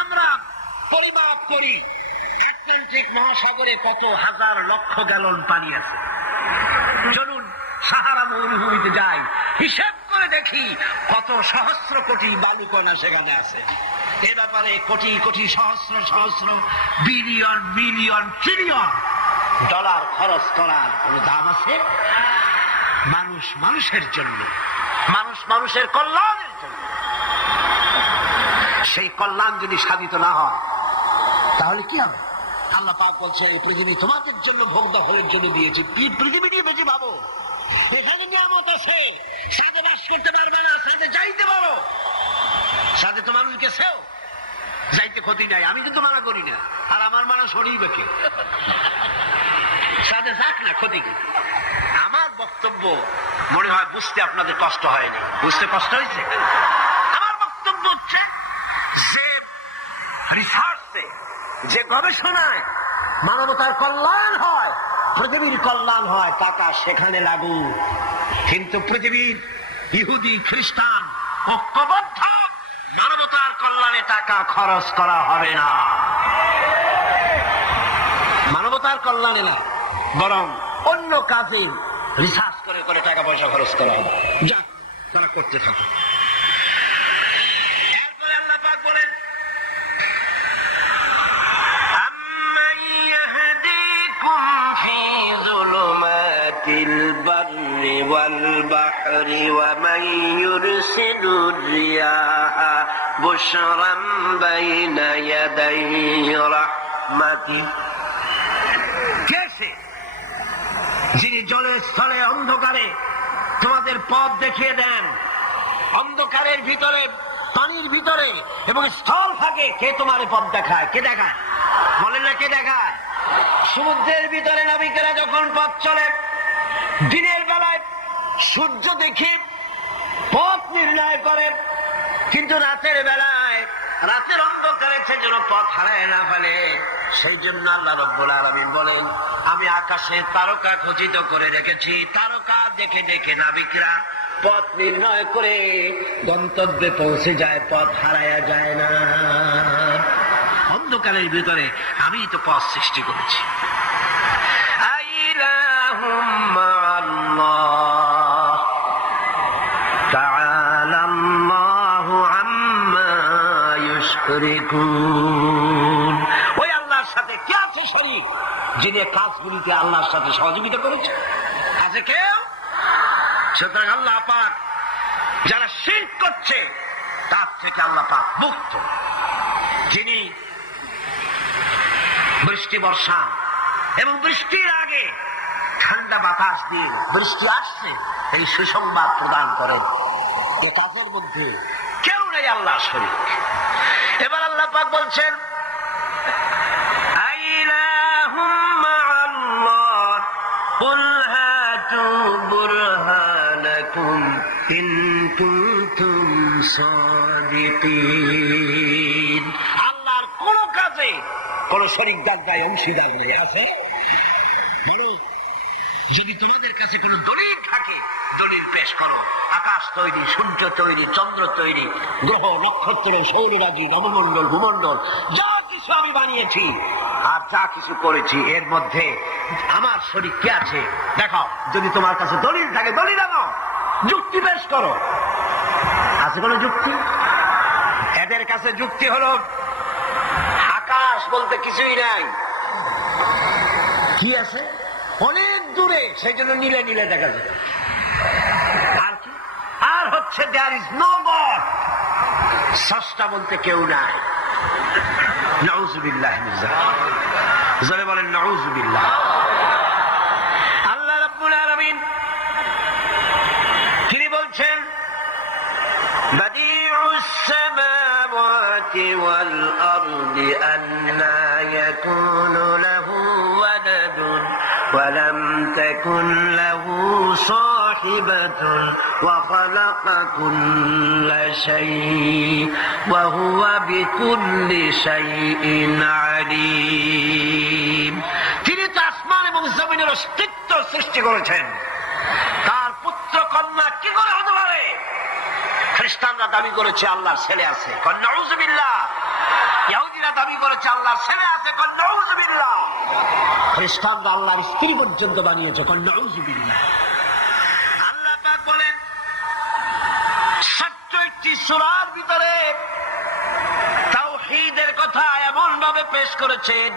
আমরা পরিমাপ করি আটলান্টিক মহাসাগরে কত হাজার লক্ষ গ্যালন পানি আছে। চলুন সাহারা মরুভূমিতে যাই, হিসাব করে দেখি কত সহস্র কোটি বালুকণা সেখানে আছে। এ ব্যাপারে কোটি কোটি সহস্র সহস্র বিলিয়ন মিলিয়ন ট্রিলিয়ন ডলার খরচ করার কোন দাম আছে? মানুষ মানুষের জন্য, মানুষ মানুষের কল্যাণের জন্য। সেই কল্যাণ যদি সাধিত না হয় তাহলে কি হবে? আল্লাহ পাক বলছেন এই পৃথিবী তোমাদের জন্য ভোগ দখলের জন্য দিয়েছি। পৃথিবী নিয়ে বেশি ভাবো, এখানে নিয়ামত আছে, সাথে বাস করতে পারবে না, সাথে যাইতে পারো, সাথে তো মানুষ গেছেও, যাইতে ক্ষতি নাই, আমি কিন্তু মানা করি না, আর আমার মানা শরীর কে সাথে যাক না, ক্ষতি কি? আমার বক্তব্য মনে হয় বুঝতে আপনাদের কষ্ট হয়নি, বুঝতে কষ্ট হয়েছে? আমার বক্তব্য হচ্ছে যে রিসার্চে, যে গবেষণায় মানবতার কল্যাণ হয়, পৃথিবীর কল্যাণ হয়, টাকা সেখানে লাগু। কিন্তু পৃথিবীর ইহুদি খ্রিস্টান ঐক্যবদ্ধ, মানবতার কল্যাণে টাকা খরচ করা হবে না, মানবতার কল্যাণে না, বরং অন্য কাজে রিসার্চ করে করে টাকা পয়সা খরচ করা হবে। যাক, তারা করতে থাকে। এরপরে আল্লাহ পাক বলেন আম্মান ইয়াহদিকুম ফি যুলুমাতিল বাররি ওয়াল বাহরি ওয়া মান ইউরসিলুর রিয়াহা বুশরাম বাইনা ইয়াদাই রাহমাতি। যিনি জলে স্থলে অন্ধকারে তোমাদের পথ দেখিয়ে দেন, অন্ধকারের ভিতরে, পানির ভিতরে এবং স্থল থাকে, কে তোমার পথ দেখায়? কে দেখায়? বলেন না, কে দেখায়? সমুদ্রের ভিতরে নাবিকেরা যখন পথ চলে, দিনের বেলায় সূর্য দেখে পথ নির্ণয় করে, কিন্তু রাতের বেলায়, রাতের অন্ধকারে সে যেন পথ হারায় না ফেলে, সেই জন্য আল্লাহ রাব্বুল আলামিন বলেন আমি আকাশে তারকা খচিত করে রেখেছি, তারকা দেখে দেখে নাবিকরা পথ নির্ণয় করে গন্তব্যে পৌঁছে যায়, পথ হারায়া যায় না। অন্ধকারের ভিতরে আমি তো পথ সৃষ্টি করেছি। আইলাহুম মা'আল্লাহ তাআলা আল্লাহু আম্মা ইউশরিকুন। ওই আল্লাহর সাথে কে আছে শরীক, যিনি কাজগুলিতে আল্লাহর সাথে সহযোগিতা করেছে? আছে কেউ? সুতরাং আল্লাহ পাক যারা শিরক করছে তার থেকে আল্লাহ পাক মুক্ত। যিনি বৃষ্টি বর্ষা এবং বৃষ্টির আগে ঠান্ডা বাতাস দিয়ে বৃষ্টি আসছে এই সুসংবাদ প্রদান করেন, এ কাজের মধ্যে কেউ নেই আল্লাহ শরীক। এবার আল্লাহ পাক বলছেন আইলাহুম মা'আল্লাহ কুল হাতু বুরহানাকুম ইন কুনতুম সাদিকিন। আল্লাহর কোন কাজে কোন শরীকদার নাই, অংশীদার নেই। আছে? যদি তোমাদের কাছে কোন দলিল থাকে, দলিল পেশ করো। আকাশ তৈরি, সূর্য তৈরি, চন্দ্র তৈরি, গ্রহ নক্ষত্র সৌররাজি নবমণ্ডল ভূমণ্ডল যা কিছু আমি বানিয়েছি আর যা কিছু করেছি, এর মধ্যে আমার শরীক কে আছে দেখাও। যদি তোমার কাছে দলিল থাকে দলিল আনো, যুক্তি পেশ করো। আছে কোন যুক্তি? এদের কাছে যুক্তি হলো আকাশ বলতে কিছুই নাই। কি আছে? অনেক দূরে, সেই জন্য নীলে নীলে দেখা যায়। আর কি? আর হচ্ছে দেয়ার ইজ নো গড, স্রষ্টা বলতে কেউ নাই। নাউযুবিল্লাহ মিন যালিক। জোরে বলেন নাউযুবিল্লাহ। আল্লাহ রাব্বুল আলামিন তিনি বলছেন বাদিউস সামাওয়াতি ওয়াল আরদি আন্না ইয়াকুনু লাহু ওয়ালাদুন ওয়ালাম তাকুন লাহু সাহিবাতুন ওয়া খালাকা কুল্লা শাইইন ওয়া হুয়া বিকুল্লি শাইইন আলীম। তিনি তো আসমান এবং জমিনের অস্তিত্ব সৃষ্টি করেছেন, তার পুত্র কন্যা কি করে হতে পারে? খ্রিস্টানরা দাবি করেছে আল্লাহর ছেলে আছে, নাউযুবিল্লাহ। ইহুদিরা দাবি করেছে আল্লাহর ছেলে আছে, নাউযুবিল্লাহ। খ্রিস্টানরা আল্লাহর স্ত্রী পর্যন্ত বানিয়েছে, নাউযুবিল্লাহ। আল্লাহ পাক বলেন 70টি সূরার ভিতরে তাওহীদের কথা এমন ভাবে পেশ করেছেন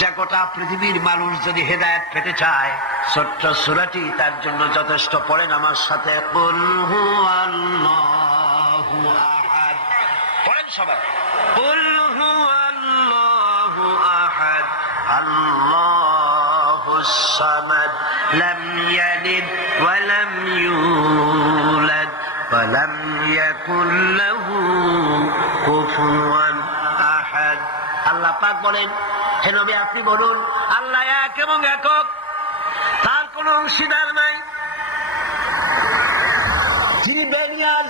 যে গোটা পৃথিবীর মানুষ যদি হেদায়েত পেতে চায়, ছোট্ট সূরাটি তার জন্য যথেষ্ট। পড়েন আমার সাথে, কুল হুয়াল্লাহু আহাদ। পড়েন সবাই, কুল হুয়াল্লাহু আহাদ, আল্লাহুস সামাদ, লাম ইয়ালিদ ওয়া লাম ইউলাদ ওয়া লাম ইয়াকুল লাহু কুফুয়ান আহাদ। আল্লাহ পাক বলেন, হে নবী আপনি বলুন, আল্লাহ এক এবং একক, তার কোনো অংশীদার নাই, যিনি বেনিয়াজ,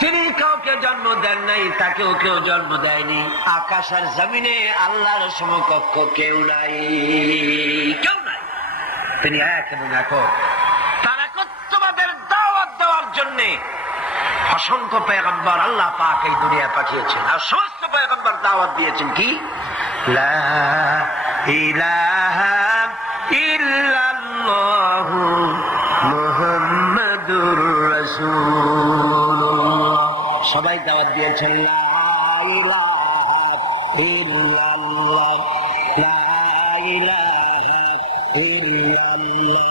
তিনি কাউকে জন্ম দেন নাই, তাকেও কেউ জন্ম দেয়নি। আকাশ আর জমিনে আল্লাহর সমকক্ষ কেউ নাই, কেউ নাই। তিনি এক এবং একক। তার একত্ববাদের দাওয়াত দেওয়ার জন্য অসংখ্য পয়গম্বর আল্লাহ পাক এই দুনিয়া পাঠিয়েছেন, আর সমস্ত পয়গম্বর দাওয়াত দিয়েছেন কি? লা ইলাহা ইল্লাল্লাহু মুহাম্মাদুর রাসূলুল্লাহ। সবাই দাওয়াত দিয়েছেন লা ইলাহা ইল্লাল্লাহ, লা ইলাহা ইল্লাল্লাহ।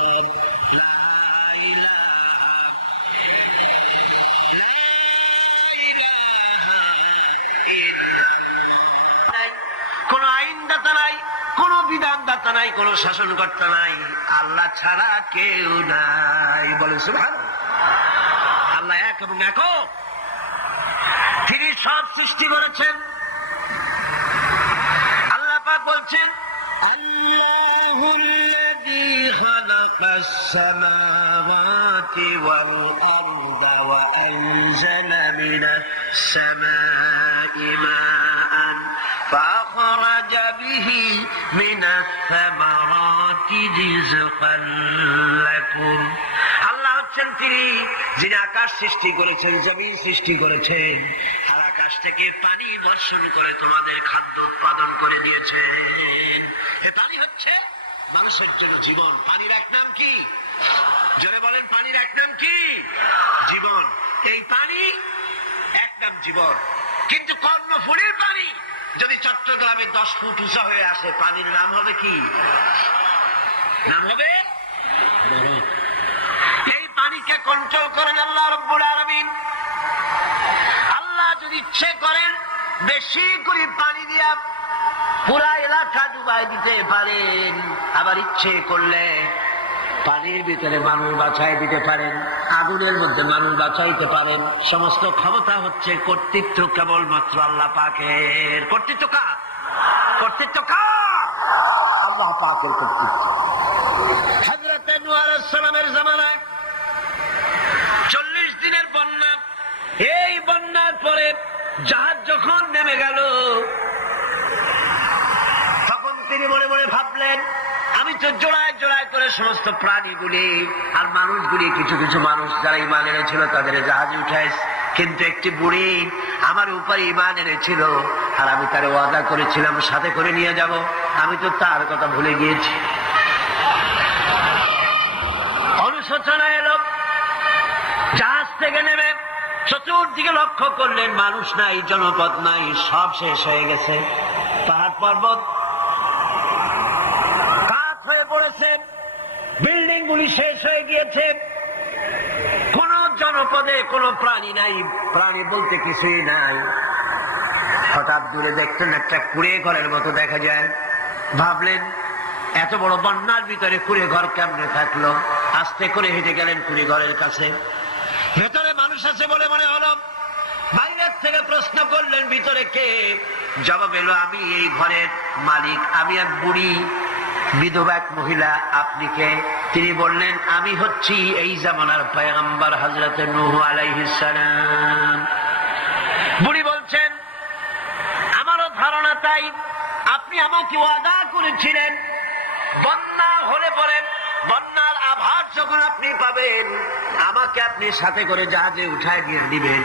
কোন আইনদাতা নাই, কোন বিধানদাতা নাই, কোন শাসনকর্তা নাই, আল্লাহ ছাড়া কেউ নাই। বলে সুবহানাল্লাহ। আল্লাহ এক এবং একক, তিনি সব সৃষ্টি করেছেন। আল্লাহ পাক বলছেন, আল্লাহুল্লাযী খালাকাস সামাওয়াতি ওয়াল আরদা ওয়া আনজালা মিনাস সামাই মাআন فأخرج به من الثمرات رزقا لكم। আল্লাহ হচ্ছেন তিনি যিনি আকাশ সৃষ্টি করেছেন, জমিন সৃষ্টি করেছেন, আর আকাশ থেকে পানি বর্ষণ করে তোমাদের খাদ্য উৎপাদন করে দিয়েছেন। এই পানি হচ্ছে মানুষের জন্য জীবন। পানির এক নাম কি? জোরে বলেন, পানির এক নাম কি? জীবন। এই পানি এক নাম জীবন। কিন্তু কর্ণফুলীর পানি যদি চট্টগ্রামে 10 ফুট উঁচা হয়ে আসে, পানির নাম হবে কি? নাম হবে বরফ। এই পানিকে কন্ট্রোল করেন আল্লাহ রাব্বুল আলামিন। আল্লাহ যদি ইচ্ছে করেন বেশি করে পানি দিয়া পুরা এলাকা ডুবাই দিতে পারেন, আবার ইচ্ছে করলে পানির ভিতরে মানুষ বাঁচাই দিতে পারেন, আগুনের মধ্যে মানুষ বাঁচাইতে পারেন। সমস্ত ক্ষমতা হচ্ছে, কর্তৃত্ব কেবলমাত্র আল্লাহ পাকের। কর্তৃত্ব কার? কর্তৃত্ব কার? আল্লাহ পাকের কর্তৃত্ব। হযরত নূহ আলাইহিস সালামের জামানায় 40 দিনের বন্যা। এই বন্যার পরে জাহাজ যখন নেমে গেল, তখন তিনি মনে মনে ভাবলেন, আমি তো জোড়ায় জোড়ায় করে সমস্ত প্রাণীগুলি আর মানুষগুলি, কিছু কিছু মানুষ যারা ঈমান এনেছিল তাদের জাহাজে উঠাইছে, কিন্তু একটি বুড়ি আমার উপরে ঈমান এনেছিল, আর আমি তার ওয়াদা করেছিলাম সাথে করে নিয়ে যাব, আমি তো তার কথা ভুলে গিয়েছি। অনুশোচনা এলো। জাহাজ থেকে নেমে চতুর্দিকে লক্ষ্য করলেন, মানুষ নাই, জনপদ নাই, সব শেষ হয়ে গেছে। পাহাড় পর্বত পড়েছে, বিল্ডিং গুলি শেষ হয়ে গিয়েছে, কোন জনপদে কোন প্রাণী নাই, প্রাণী বলতে কিছুই নাই। হঠাৎ দূরে দেখতেন একটা কুড়ে ঘরের মতো দেখা যায়। ভাবলেন এত বড় বন্যার ভিতরে কুড়ে ঘর কেমনে থাকলো? আস্তে করে হেঁটে গেলেন কুড়ে ঘরের কাছে। ভেতরে মানুষ আছে বলে মনে হলো। বাইরের থেকে প্রশ্ন করলেন, ভিতরে কে? জবাব এলো, আমি এই ঘরের মালিক, আমি এক বুড়ি বিধবা এক মহিলা। আপনি কে? তিনি বললেন, আমি হচ্ছি এই জামানার পয়গম্বর হযরত নূহ আলাইহিস সালাম। বুড়ি বলছেন, আমারও ধারণা তাই, আপনি আমাকে ওয়াদা করেছিলেন বন্যা হলে পরে বন্যার আভাস যখন আপনি পাবেন, আমাকে আপনি সাথে করে জাহাজে উঠায় দিয়ে দিবেন।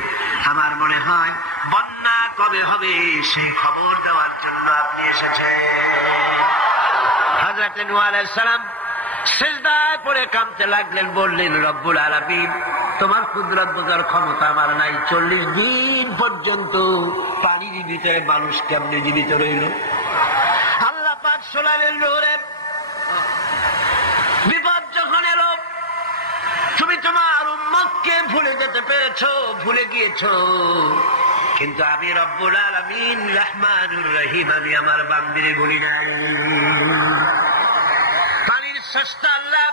আমার মনে হয় বন্যা কবে হবে সেই খবর দেওয়ার জন্য আপনি এসেছেন। হযরত নূহ আলাইহিস সালাম সিজদায় পড়ে কাঁদতে লাগলেন, বললেন, রব্বুল আলামিন, তোমার কুদরত বোঝার ক্ষমতা আমার নাই। 40 দিন পর্যন্ত পানির ভিতরে মানুষ কেমনে জীবিত রইল? আল্লাহ পাক শোনালেন, নূরে, বিপদ যখন এলো তুমি তোমার উম্মতকে ভুলে যেতে পেরেছো, ভুলে গিয়েছো, কিন্তু আমি রব্বুল আলামিন রহমানুর রহিম, আমি আমার বান্দিরে ভুলি নাই। পানির স্রষ্টা আল্লাহ,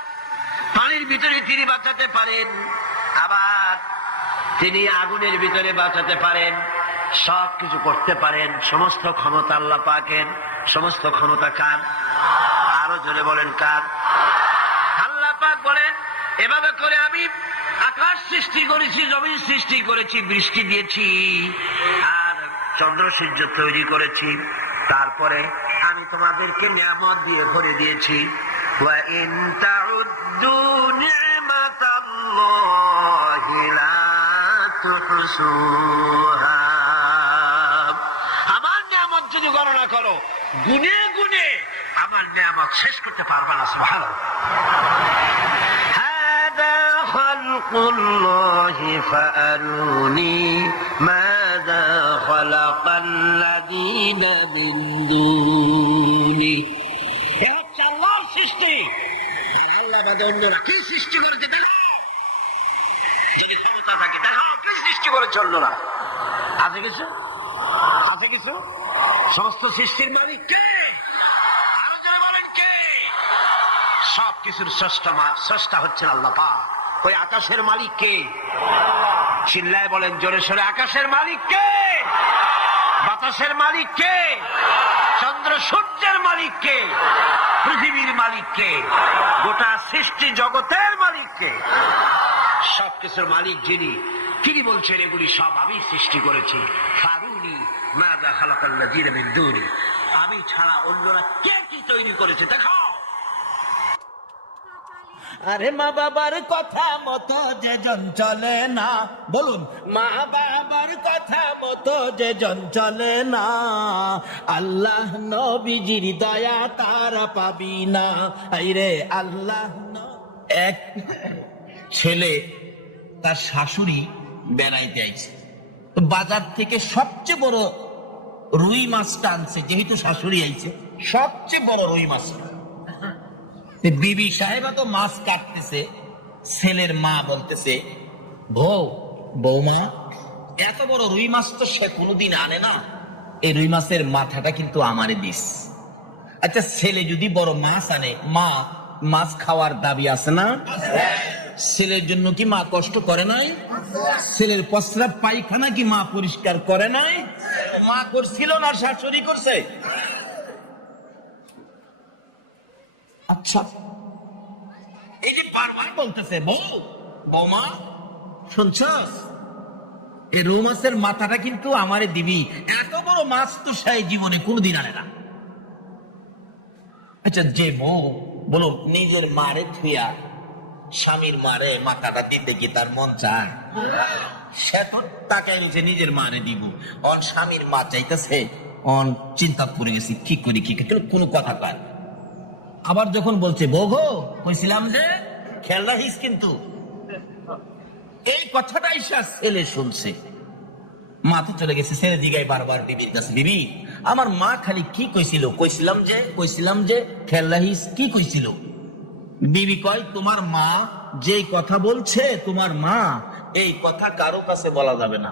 পানির ভিতরে তিনি বাঁচাতে পারেন, আবার তিনি আগুনের ভিতরে বাঁচাতে পারেন, সব কিছু করতে পারেন। সমস্ত ক্ষমতা আল্লাহ পাকের। সমস্ত ক্ষমতা কার? আরো জোরে বলেন, কার? আল্লাহ পাক বলেন, এভাবে করে আমি আকাশ সৃষ্টি করেছি, জমিন সৃষ্টি করেছি, বৃষ্টি দিয়েছি, আর চন্দ্র সূর্য তৈরি করেছি, তারপরে আমি তোমাদেরকে নিয়ামত দিয়ে ভরে দিয়েছি। ওয়া ইন তাউদ্দু নি'মাতাল্লাহি লা তুহসুহা। আমার নিয়ামত যদি গণনা করো, গুনে গুনে আমার নিয়ামত শেষ করতে পারবে না। সুবহানাল্লাহ। হাদা খালকুল্লাহি ফাআরুনি মাযা খালাকাল্লাযীনা মিন দুনি। এ হচ্ছে আল্লাহর সৃষ্টি, আর আল্লাহ বাদে অন্যরা কি সৃষ্টি করেছে দেখো। যদি ক্ষমতা থাকে দেখো কি সৃষ্টি করে চললো না। আছে কিছু? আছে কিছু? সমস্ত সৃষ্টির মালিক কে? সব কিছুর স্রষ্টা হচ্ছেন আল্লাহ পাক। ওই আকাশের মালিক কে? চিল্লায় বলেন জোরে সোরে, আকাশের মালিক কে? বাতাসের মালিক কে? চন্দ্র সূর্যের মালিক কে? পৃথিবীর মালিক কে? গোটা সৃষ্টি জগতের মালিক কে? সবকিছুর মালিক যিনি, তিনি বলছেন এগুলি সব আমি সৃষ্টি করেছি। ফারুনি মাযা খালাকাল্লাযীনা মিন দুনি। আমি ছাড়া অন্যরা কে কি তৈরি করেছে দেখো। আরে মা বাবার কথা মতো যে জন চলে না, বলুন, মা বাবার কথা মতো যে জন চলে না, আল্লাহ নবীজির দয়া তারা পাবি না। আইরে আল্লাহ। এক ছেলে তার শাশুড়ি বেড়াইতে আইছে, তো বাজার থেকে সবচেয়ে বড় রুই মাছটা আনছে। যেহেতু শাশুড়ি আইছে, সবচেয়ে বড় রুই মাছটা। বিবি সাহেবা তো মাছ কাটতেছে, ছেলের মা বলতেছে, বৌমা, এত বড় রুই মাছ তো সে কোনোদিন আনে না, এই রুই মাছের মাথাটা কিন্তু আমারে দিস। আচ্ছা, ছেলে যদি বড় মাছ আনে, মা মাছ খাওয়ার দাবি আছে না? ছেলের জন্য কি মা কষ্ট করে নাই? ছেলের প্রস্রাব পায়খানা কি মা পরিষ্কার করে নাই? মা করছিল না শাশুড়ি করছে? আচ্ছা, এই যে বারবার বলতেছে, বৌমা শুনছ, এই রুই মাছের মাথাটা কিন্তু আমারে দিবি, এত বড় মাছ তো সেই জীবনে কোনদিন আনে না। আচ্ছা, যে বউ বলো নিজের মারে থুয়া স্বামীর মারে মাথাটা দিতে কি তার মন চায়? সে তো তাকে নিচে নিজের মারে দিব, অন স্বামীর মা চাইতেছে, অন চিন্তা করে গেছি কি করি, কি কোনো কথা কয়। আবার যখন বলছে, বৌগো কইছিলাম যে খেয়াল রাখিস, কিন্তু এই কথাটাই ছেলে শুনছে, মাথা চলে গেছে। ছেলে দিগাই বারবার বিবির কাছে, বিবি আমার মা খালি কি কইছিল? কইছিলাম যে খেয়াল রাখিস, কি কইছিল? বিবি কয়, তোমার মা যেই কথা বলছে, তোমার মা এই কথা কারো কাছে বলা যাবে না,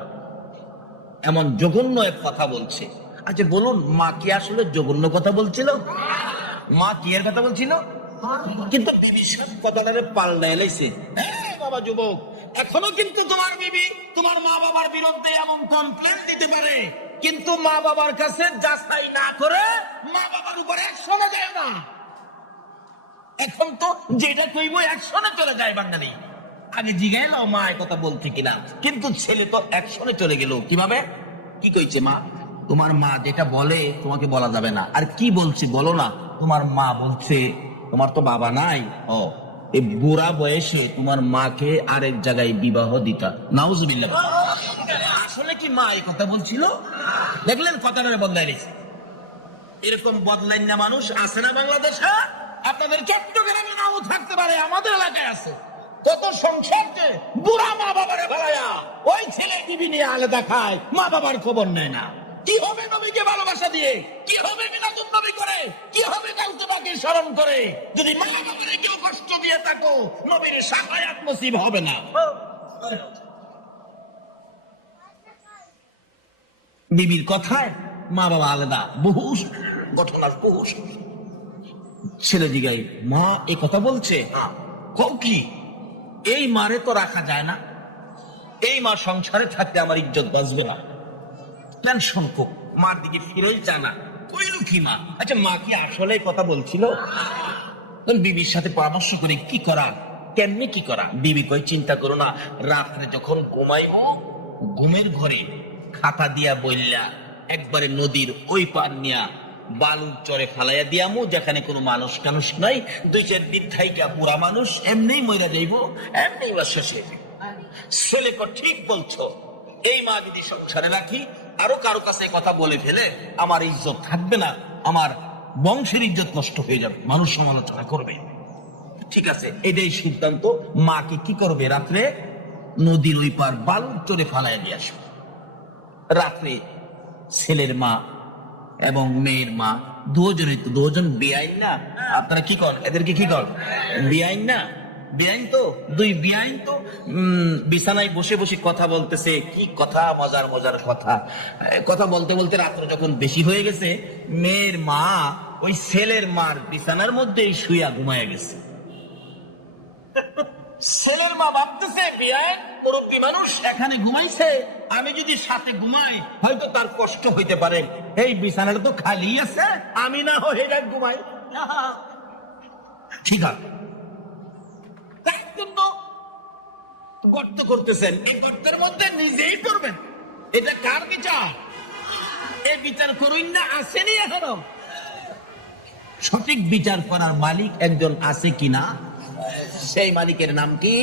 এমন জঘন্য এক কথা বলছে। আচ্ছা বলুন, মা কি আসলে জঘন্য কথা বলছিল? মা কি এর কথা বলছিল? কিন্তু বিবি সব কথাটারে পাল্টা এলাইছে। বাবা যুবক, এখনো কিন্তু তোমার বিবি তোমার মা বাবার বিরুদ্ধে এমন কমপ্লেন দিতে পারে, কিন্তু মা বাবার কাছে যাচাই না করে মা বাবার উপরে অ্যাকশনে যায় না। এখন তো যেটা কইব অ্যাকশনে চলে যায় বাঙালি। আগে জিগাইল মা এই কথা বলতে কিনা, কিন্তু ছেলে তো অ্যাকশনে চলে গেল। কিভাবে? কি কইছে মা? তোমার মা যেটা বলে তোমাকে বলা যাবে না। আর কি বলছি বলো না? তোমার মা বলছে তোমার তো বাবা নাই। ও, এই বুড়া বয়সে তোমার মাকে আরেক জায়গায় বিবাহ দিতা, নাউজুবিল্লাহ। আসলে কি মা এই কথা বলছিল? দেখলেন কথাটা বদলাই গেছে। এরকম বদলাই না মানুষ আছে না বাংলাদেশে? আপনাদের চট্টগ্রামে নাও থাকতে পারে, আমাদের এলাকায় আছে। কত সংসারকে বুড়া মা বাবারে বাড়ায়া ওই ছেলে টিভি নিয়ে আলাদা খায়, মা বাবার খবর নেয় না। কি হবে নবীকে ভালোবাসা দিয়ে? কি হবে মিলাদুন নবী করে? কি হবে কাউকে বাকি স্মরণ করে? যদি মা বাবারে কেউ কষ্ট দিয়ে থাকো, নবীর শাফায়াত নসিব হবে না। বিবির কথায় মা বাবা আলাদা, বহু ঘটনার বহু। ছেলে জিগাই, মা এ কথা বলছে? কও কি? এই মারে তো রাখা যায় না, এই মা সংসারে থাকতে আমার ইজ্জত বাঁচবে না। টেনশন খুব, মার দিকে ফিরেই জানা কইল কি মা? আচ্ছা, মা কি আসলে কথা বলছিল? বিবির সাথে পরামর্শ করে কি করা, কেমনি কি করা। বিবি কই, চিন্তা করো না, রাত্রে যখন ঘুমাইবো ঘুমের ঘরে খাতা দিয়া বইলা একবারে নদীর ওই পার নিয়া বালুর চরে ফালাইয়া দিয়ামু, যেখানে কোনো মানুষ টানুষ নাই। 2-4 দিন থাইকা পুরা মানুষ এমনি মইরা যাইব, এমনি বা শেষ হয়ে যাইব। ছেলে ঠিক বলছো, এই মা যদি সংসারে রাখি, আরো কারো কাছে কথা বলে ফেলে আমার ইজ্জত থাকবে না, আমার বংশের ইজ্জত নষ্ট হয়ে যাবে, মানুষ সমালোচনা করবে। ঠিক আছে, এটাই সিদ্ধান্ত। মাকে কি করবে? রাত্রে নদীর ওই পার বালুর চরে ফালাইয়া দিয়ে আসবে। রাত্রে ছেলের মা এবং মেয়ের মা দুজন বেআইন না? আপনারা কি করেন এদেরকে? কি করেন? বেআইন না? বেআইন তো, দুই বেআইন তো বিছানায় বসে বসে কথা বলতেছে। কি কথা, মজার মজার কথা। কথা বলতে বলতে রাত্র যখন বেশি হয়ে গেছে, মেয়ের মা ওই ছেলের মার বিছানার মধ্যেই শুইয়া ঘুমায়া গেছে। ছেলের মা ভাবতেছে, বেআইন মুরব্বী মানুষ এখানে ঘুমাইছে, আমি যদি সাথে ঘুমাই হয়তো তার কষ্ট হইতে পারে। এই বিছানাটা তো খালি আছে, আমি না হয় এটা ঘুমাই। ঠিক আছে, তাই জন্য গর্ত করতেছেন, এই গর্তের মধ্যে নিজেই করবেন। এটা কার বিচার? এই বিচার করুন না, আসেনি এখনো। সঠিক বিচার করার মালিক একজন আছে কিনা? সেই মালিকের নাম কি?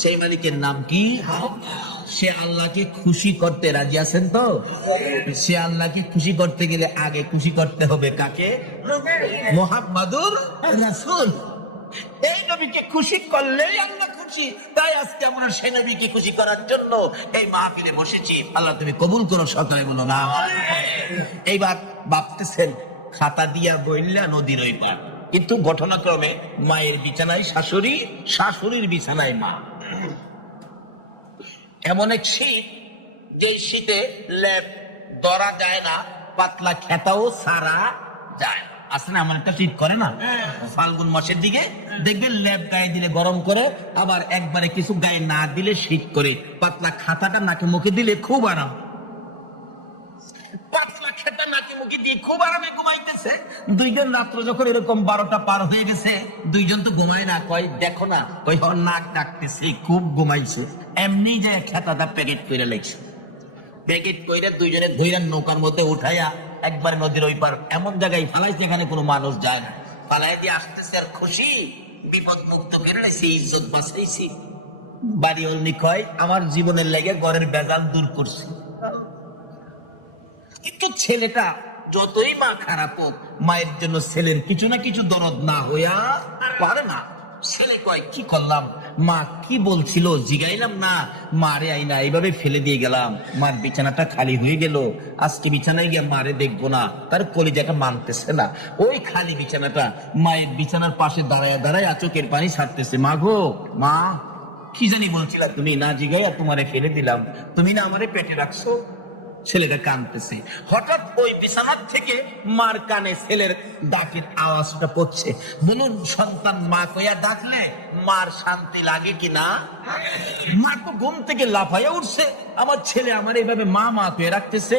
সেই মালিকের নাম কি? সে আল্লাহকে খুশি করতে রাজি আছেন তো? সে আল্লাহকে খুশি করতে গেলে আগে খুশি করতে হবে কাকে? মুহাম্মাদুর রাসূল। এই নবীকে খুশি করলেই আল্লাহ খুশি। তাই আজকে আমরা সেই নবীকে খুশি করার জন্য এই মাহফিলে বসেছি। আল্লাহ তুমি কবুল করো, সকলে বলো না। এইবার ভাবতেছেন খাতা দিয়া বইলা নদীর ওই পার, কিন্তু ঘটনাক্রমে মায়ের বিছানায় শাশুড়ি, শাশুড়ির বিছানায় মা। এমন এক শীত, যে শীতে লেপ ধরা যায় না, পাতলা খেতাও সারা যায় না। আছে না এমন একটা শীত করে না? ফাল্গুন মাসের দিকে দেখবেন লেপ গায়ে দিলে গরম করে, আবার একবারে কিছু গায়ে না দিলে শীত করে। পাতলা খাতাটা নাকে মুখে দিলে খুব আরাম। পাতলা খেতা নাকে মুখে দিয়ে খুব আরামে ঘুমাইতেছে। দুইজন রাত্র যখন এরকম 12টা পার হয়ে গেছে, দুইজন তো ঘুমায় না, কয় দেখো না, কই হর নাক ডাকতেছে, খুব ঘুমাইছে। এমনি যে খেতাটা প্যাকেট করে লেগছে, প্যাকেট কইরা দুইজনে ধইরা নৌকার মধ্যে উঠাইয়া একবার নদীর ওই পার এমন জায়গায় ফালাইছে যেখানে কোনো মানুষ যায় না। ফালাই দিয়ে আসতেছে আর খুশি, বিপদ মুক্ত বেরোলেছি, ইজ্জত বাঁচাইছি। বাড়ি অল্লি কয়, আমার জীবনের লেগে ঘরের বেজাল দূর করছি। কিন্তু ছেলেটা যতই মা খারাপ হোক, মায়ের জন্য ছেলের কিছু না কিছু দরদ না হইয়া পারে না। ছেলে কয়, কি করলাম, মা কি বলছিল জিগাইলাম না, মারে আইনা এইভাবে ফেলে দিয়ে গেলাম, মার বিছানাটা খালি হয়ে গেল। আজকে বিছানায় গিয়ে মারে দেখবো না, তার কলিজাটা মানতেছে না। ওই খালি বিছানাটা মায়ের বিছানার পাশে দাঁড়ায় দাঁড়ায় চোখের পানি ছাড়তেছে। মা গো, মা কি জানি বলছিলা তুমি, না জিগাইয়া তোমারে ফেলে দিলাম, তুমি না আমারে পেটে রাখছো। ছেলেটা কাঁদতেছে। হঠাৎ ওই বিছানার থেকে মার কানে ছেলের ডাকের আওয়াজটা পড়ছে। বলুন, সন্তান মা কইয়া ডাকলে মার শান্তি লাগে কি না? মা তো ঘুম থেকে লাফাইয়া উঠছে, আমার ছেলে আমার এইভাবে মা মা কইয়া রাখতেছে।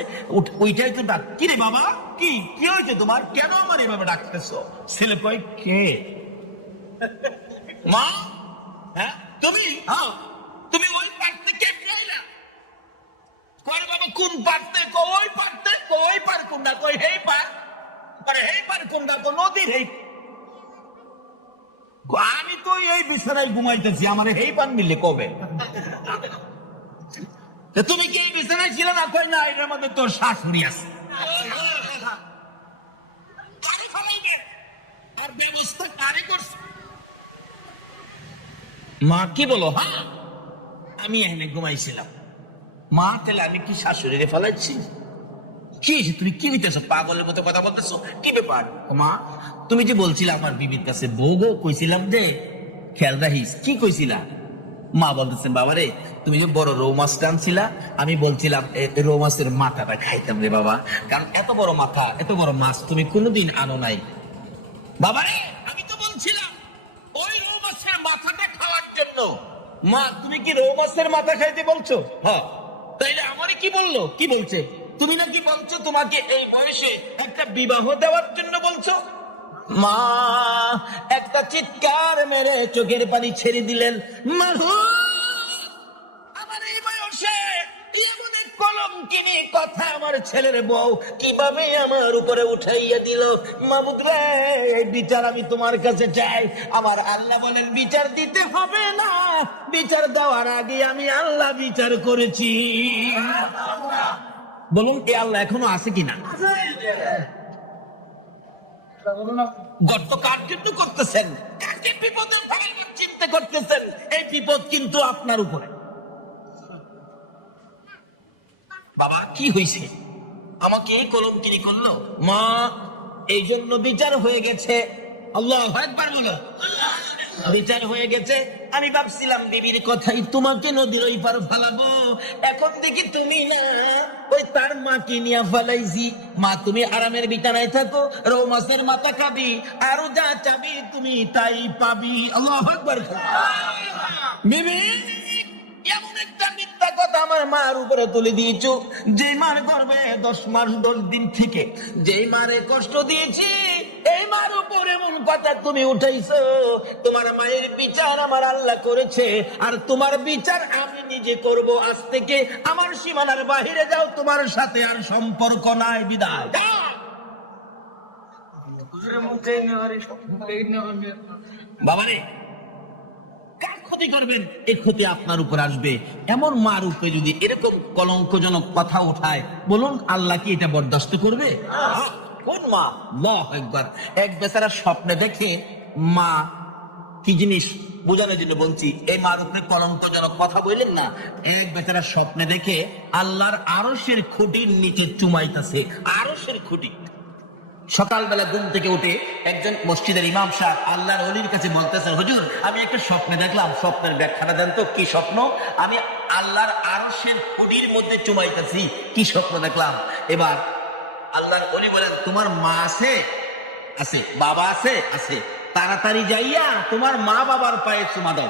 ওইটাই তো ডাক। কি রে বাবা, কি কি হয়েছে তোমার, কেন আমার এইভাবে ডাকতেছো? ছেলে কয়, কে? মা। হ্যাঁ তুমি? হ্যাঁ তুমি ওই পার থেকে এলা? কয় বাবা কোন পারতে? কই পারতে? কই পার কোনটা? কই হেই পার। আরে হেই পার কোনটা? তো নদীর হেই। আমি তো এই বিছানায় ঘুমাইতেছি, আমার এই পান মিললে কবে? তা তুমি কি এই বিছানায় ছিল না? কই না, এটার মধ্যে তোর শাশুড়ি আছে। আর ব্যবস্থা কারে করছে? মা কি বলো? হ্যাঁ, আমি এখানে ঘুমাইছিলাম। মা, তাহলে আমি কি শাশুড়িরে ফেলাচ্ছি? কি হয়েছে? তুমি কি হইতেছো? পাগলের মতো কথা বলতেছো, কি ব্যাপার? মা, তুমি যে বলছিলে আমার বিবির কাছে বউ গো, কইছিলাম যে খেয়াল রাখিস, কি কইছিলা? মা বলতেছেন, বাবা রে, তুমি যে বড় রৌ মাছ টানছিলা, আমি বলছিলাম রৌ মাছের মাথাটা খাইতাম রে বাবা, কারণ এত বড় মাথা, এত বড় মাছ তুমি কোনোদিন আনো নাই। বাবা রে, আমি তো বলছিলাম ওই রৌ মাছের মাথাটা খাওয়ার জন্য। মা, তুমি কি রৌ মাছের মাথা খাইতে বলছো? হ্যাঁ। তাইলে আমারে কি বললো? কি বলছে? তুমি নাকি বলছো তোমাকে এই বয়সে একটা বিবাহ দেওয়ার জন্য বলছো। মা একটা চিৎকার মেরে চোখের পানি ছেড়ে দিলেন। আমার এই বয়সে এমন এক কলঙ্কিনী কথা আমার ছেলের বউ কিভাবে আমার উপরে উঠাইয়া দিল। মাবুদ রে, এই বিচার আমি তোমার কাছে চাই। আমার আল্লাহ বলেন বিচার দিতে হবে না, বিচার দেওয়ার আগে আমি আল্লাহ বিচার করেছি। বলুন, এই আল্লাহ এখনো আছে কিনা? গর্ত কার জন্য করতেছেন? কাকে বিপদে ফেলবেন চিন্তা করতেছেন? এই বিপদ কিন্তু আপনার উপরে। বাবা, কি হয়েছে? আমাকে এই কলঙ্কিনী করলো। মা, এই জন্য বিচার হয়ে গেছে। আল্লাহু আকবার বলো। বিচার হয়ে গেছে। আমি ভাবছিলাম বিবির কথাই তোমাকে নদীর ওই পার ফালাবো, এখন দেখি তুমি না, ওই তার মাকে নিয়ে ফালাইছি। মা, তুমি আরামের বিছানায় থাকো, রৌ মাছের মাথা খাবি, আরো যা চাবি তুমি তাই পাবি। আল্লাহু আকবার। বিবি, এমন একটা মিথ্যা কথা আমার মার উপরে তুলে দিয়েছো, যে মার গর্ভে 10 মাস 10 দিন থেকে যেই মারে কষ্ট দিয়েছি, এই মার উপর এমন কথা তুমি উঠাইছো। তোমার মায়ের বিচার আমার আল্লাহ করেছে, আর তোমার বিচার আমি নিজে করব। আজ থেকে আমার সীমানার বাহিরে যাও, তোমার সাথে আর সম্পর্ক নাই। বিদায়। বাবারে, কার ক্ষতি করবেন? এই ক্ষতি আপনার উপর আসবে। এমন মার উপরে যদি এরকম কলঙ্কজনক কথা উঠায়, বলুন আল্লাহ কি এটা বরদাস্ত করবে? কোন মা? আল্লাহু আকবার। এক বেচারা স্বপ্নে দেখে, মা কি জিনিস বোঝানোর জন্য বলছি, এই মার উপরে কলঙ্কজনক কথা বললেন না। এক বেচারা স্বপ্নে দেখে আল্লাহর আরশের খুঁটির নিচে চুমাইতেছে। আরশের খুঁটি। সকালবেলা ঘুম থেকে উঠে একজন মসজিদের ইমাম সাহেব আল্লাহর ওলির কাছে বলতেছেন, হুজুর, আমি একটা স্বপ্নে দেখলাম, স্বপ্নের ব্যাখ্যাটা দেন তো। কি স্বপ্ন? আমি আল্লাহর আরশের খুঁটির মধ্যে চুমাইতেছি, কি স্বপ্ন দেখলাম? এবার আল্লাহর ওলি বলেন, তোমার মা আছে? আছে। বাবা আছে? আছে। তাড়াতাড়ি যাইয়া তোমার মা বাবার পায়ে চুমা দাও।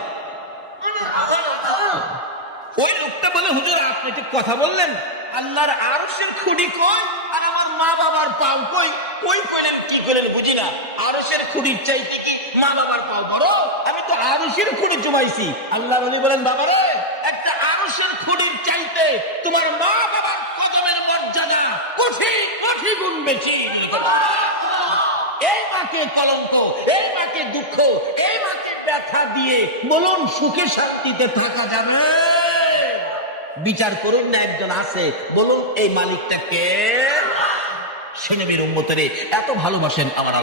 ওই লোকটা বলে, হুজুর, আপনি ঠিক কথা বললেন, আল্লাহর আরশের খুঁটি কই আর আমার মা বাবার পাও কই? কই কইলেন, কি কইলেন বুঝি না। আরশের খুঁটির চাইতে কি মা বাবার পাও বড়? আমি তো আরশের খুঁটি চুমাইছি। আল্লাহর ওলি বলেন, বাবা রে, একটা আরশের খুঁটির চাইতে তোমার মা বাবার কদমের মর্যাদা কোটি কোটি গুণ বেশি। এই মাকে কলঙ্ক, এই মাকে দুঃখ, এই মাকে ব্যথা দিয়ে বলুন সুখে শান্তিতে থাকা যাবে? বিচার করুন না, একজন আছে, বলুন এই মালিকটাকে। সে নবীর উম্মতেরে এত ভালোবাসেন আমার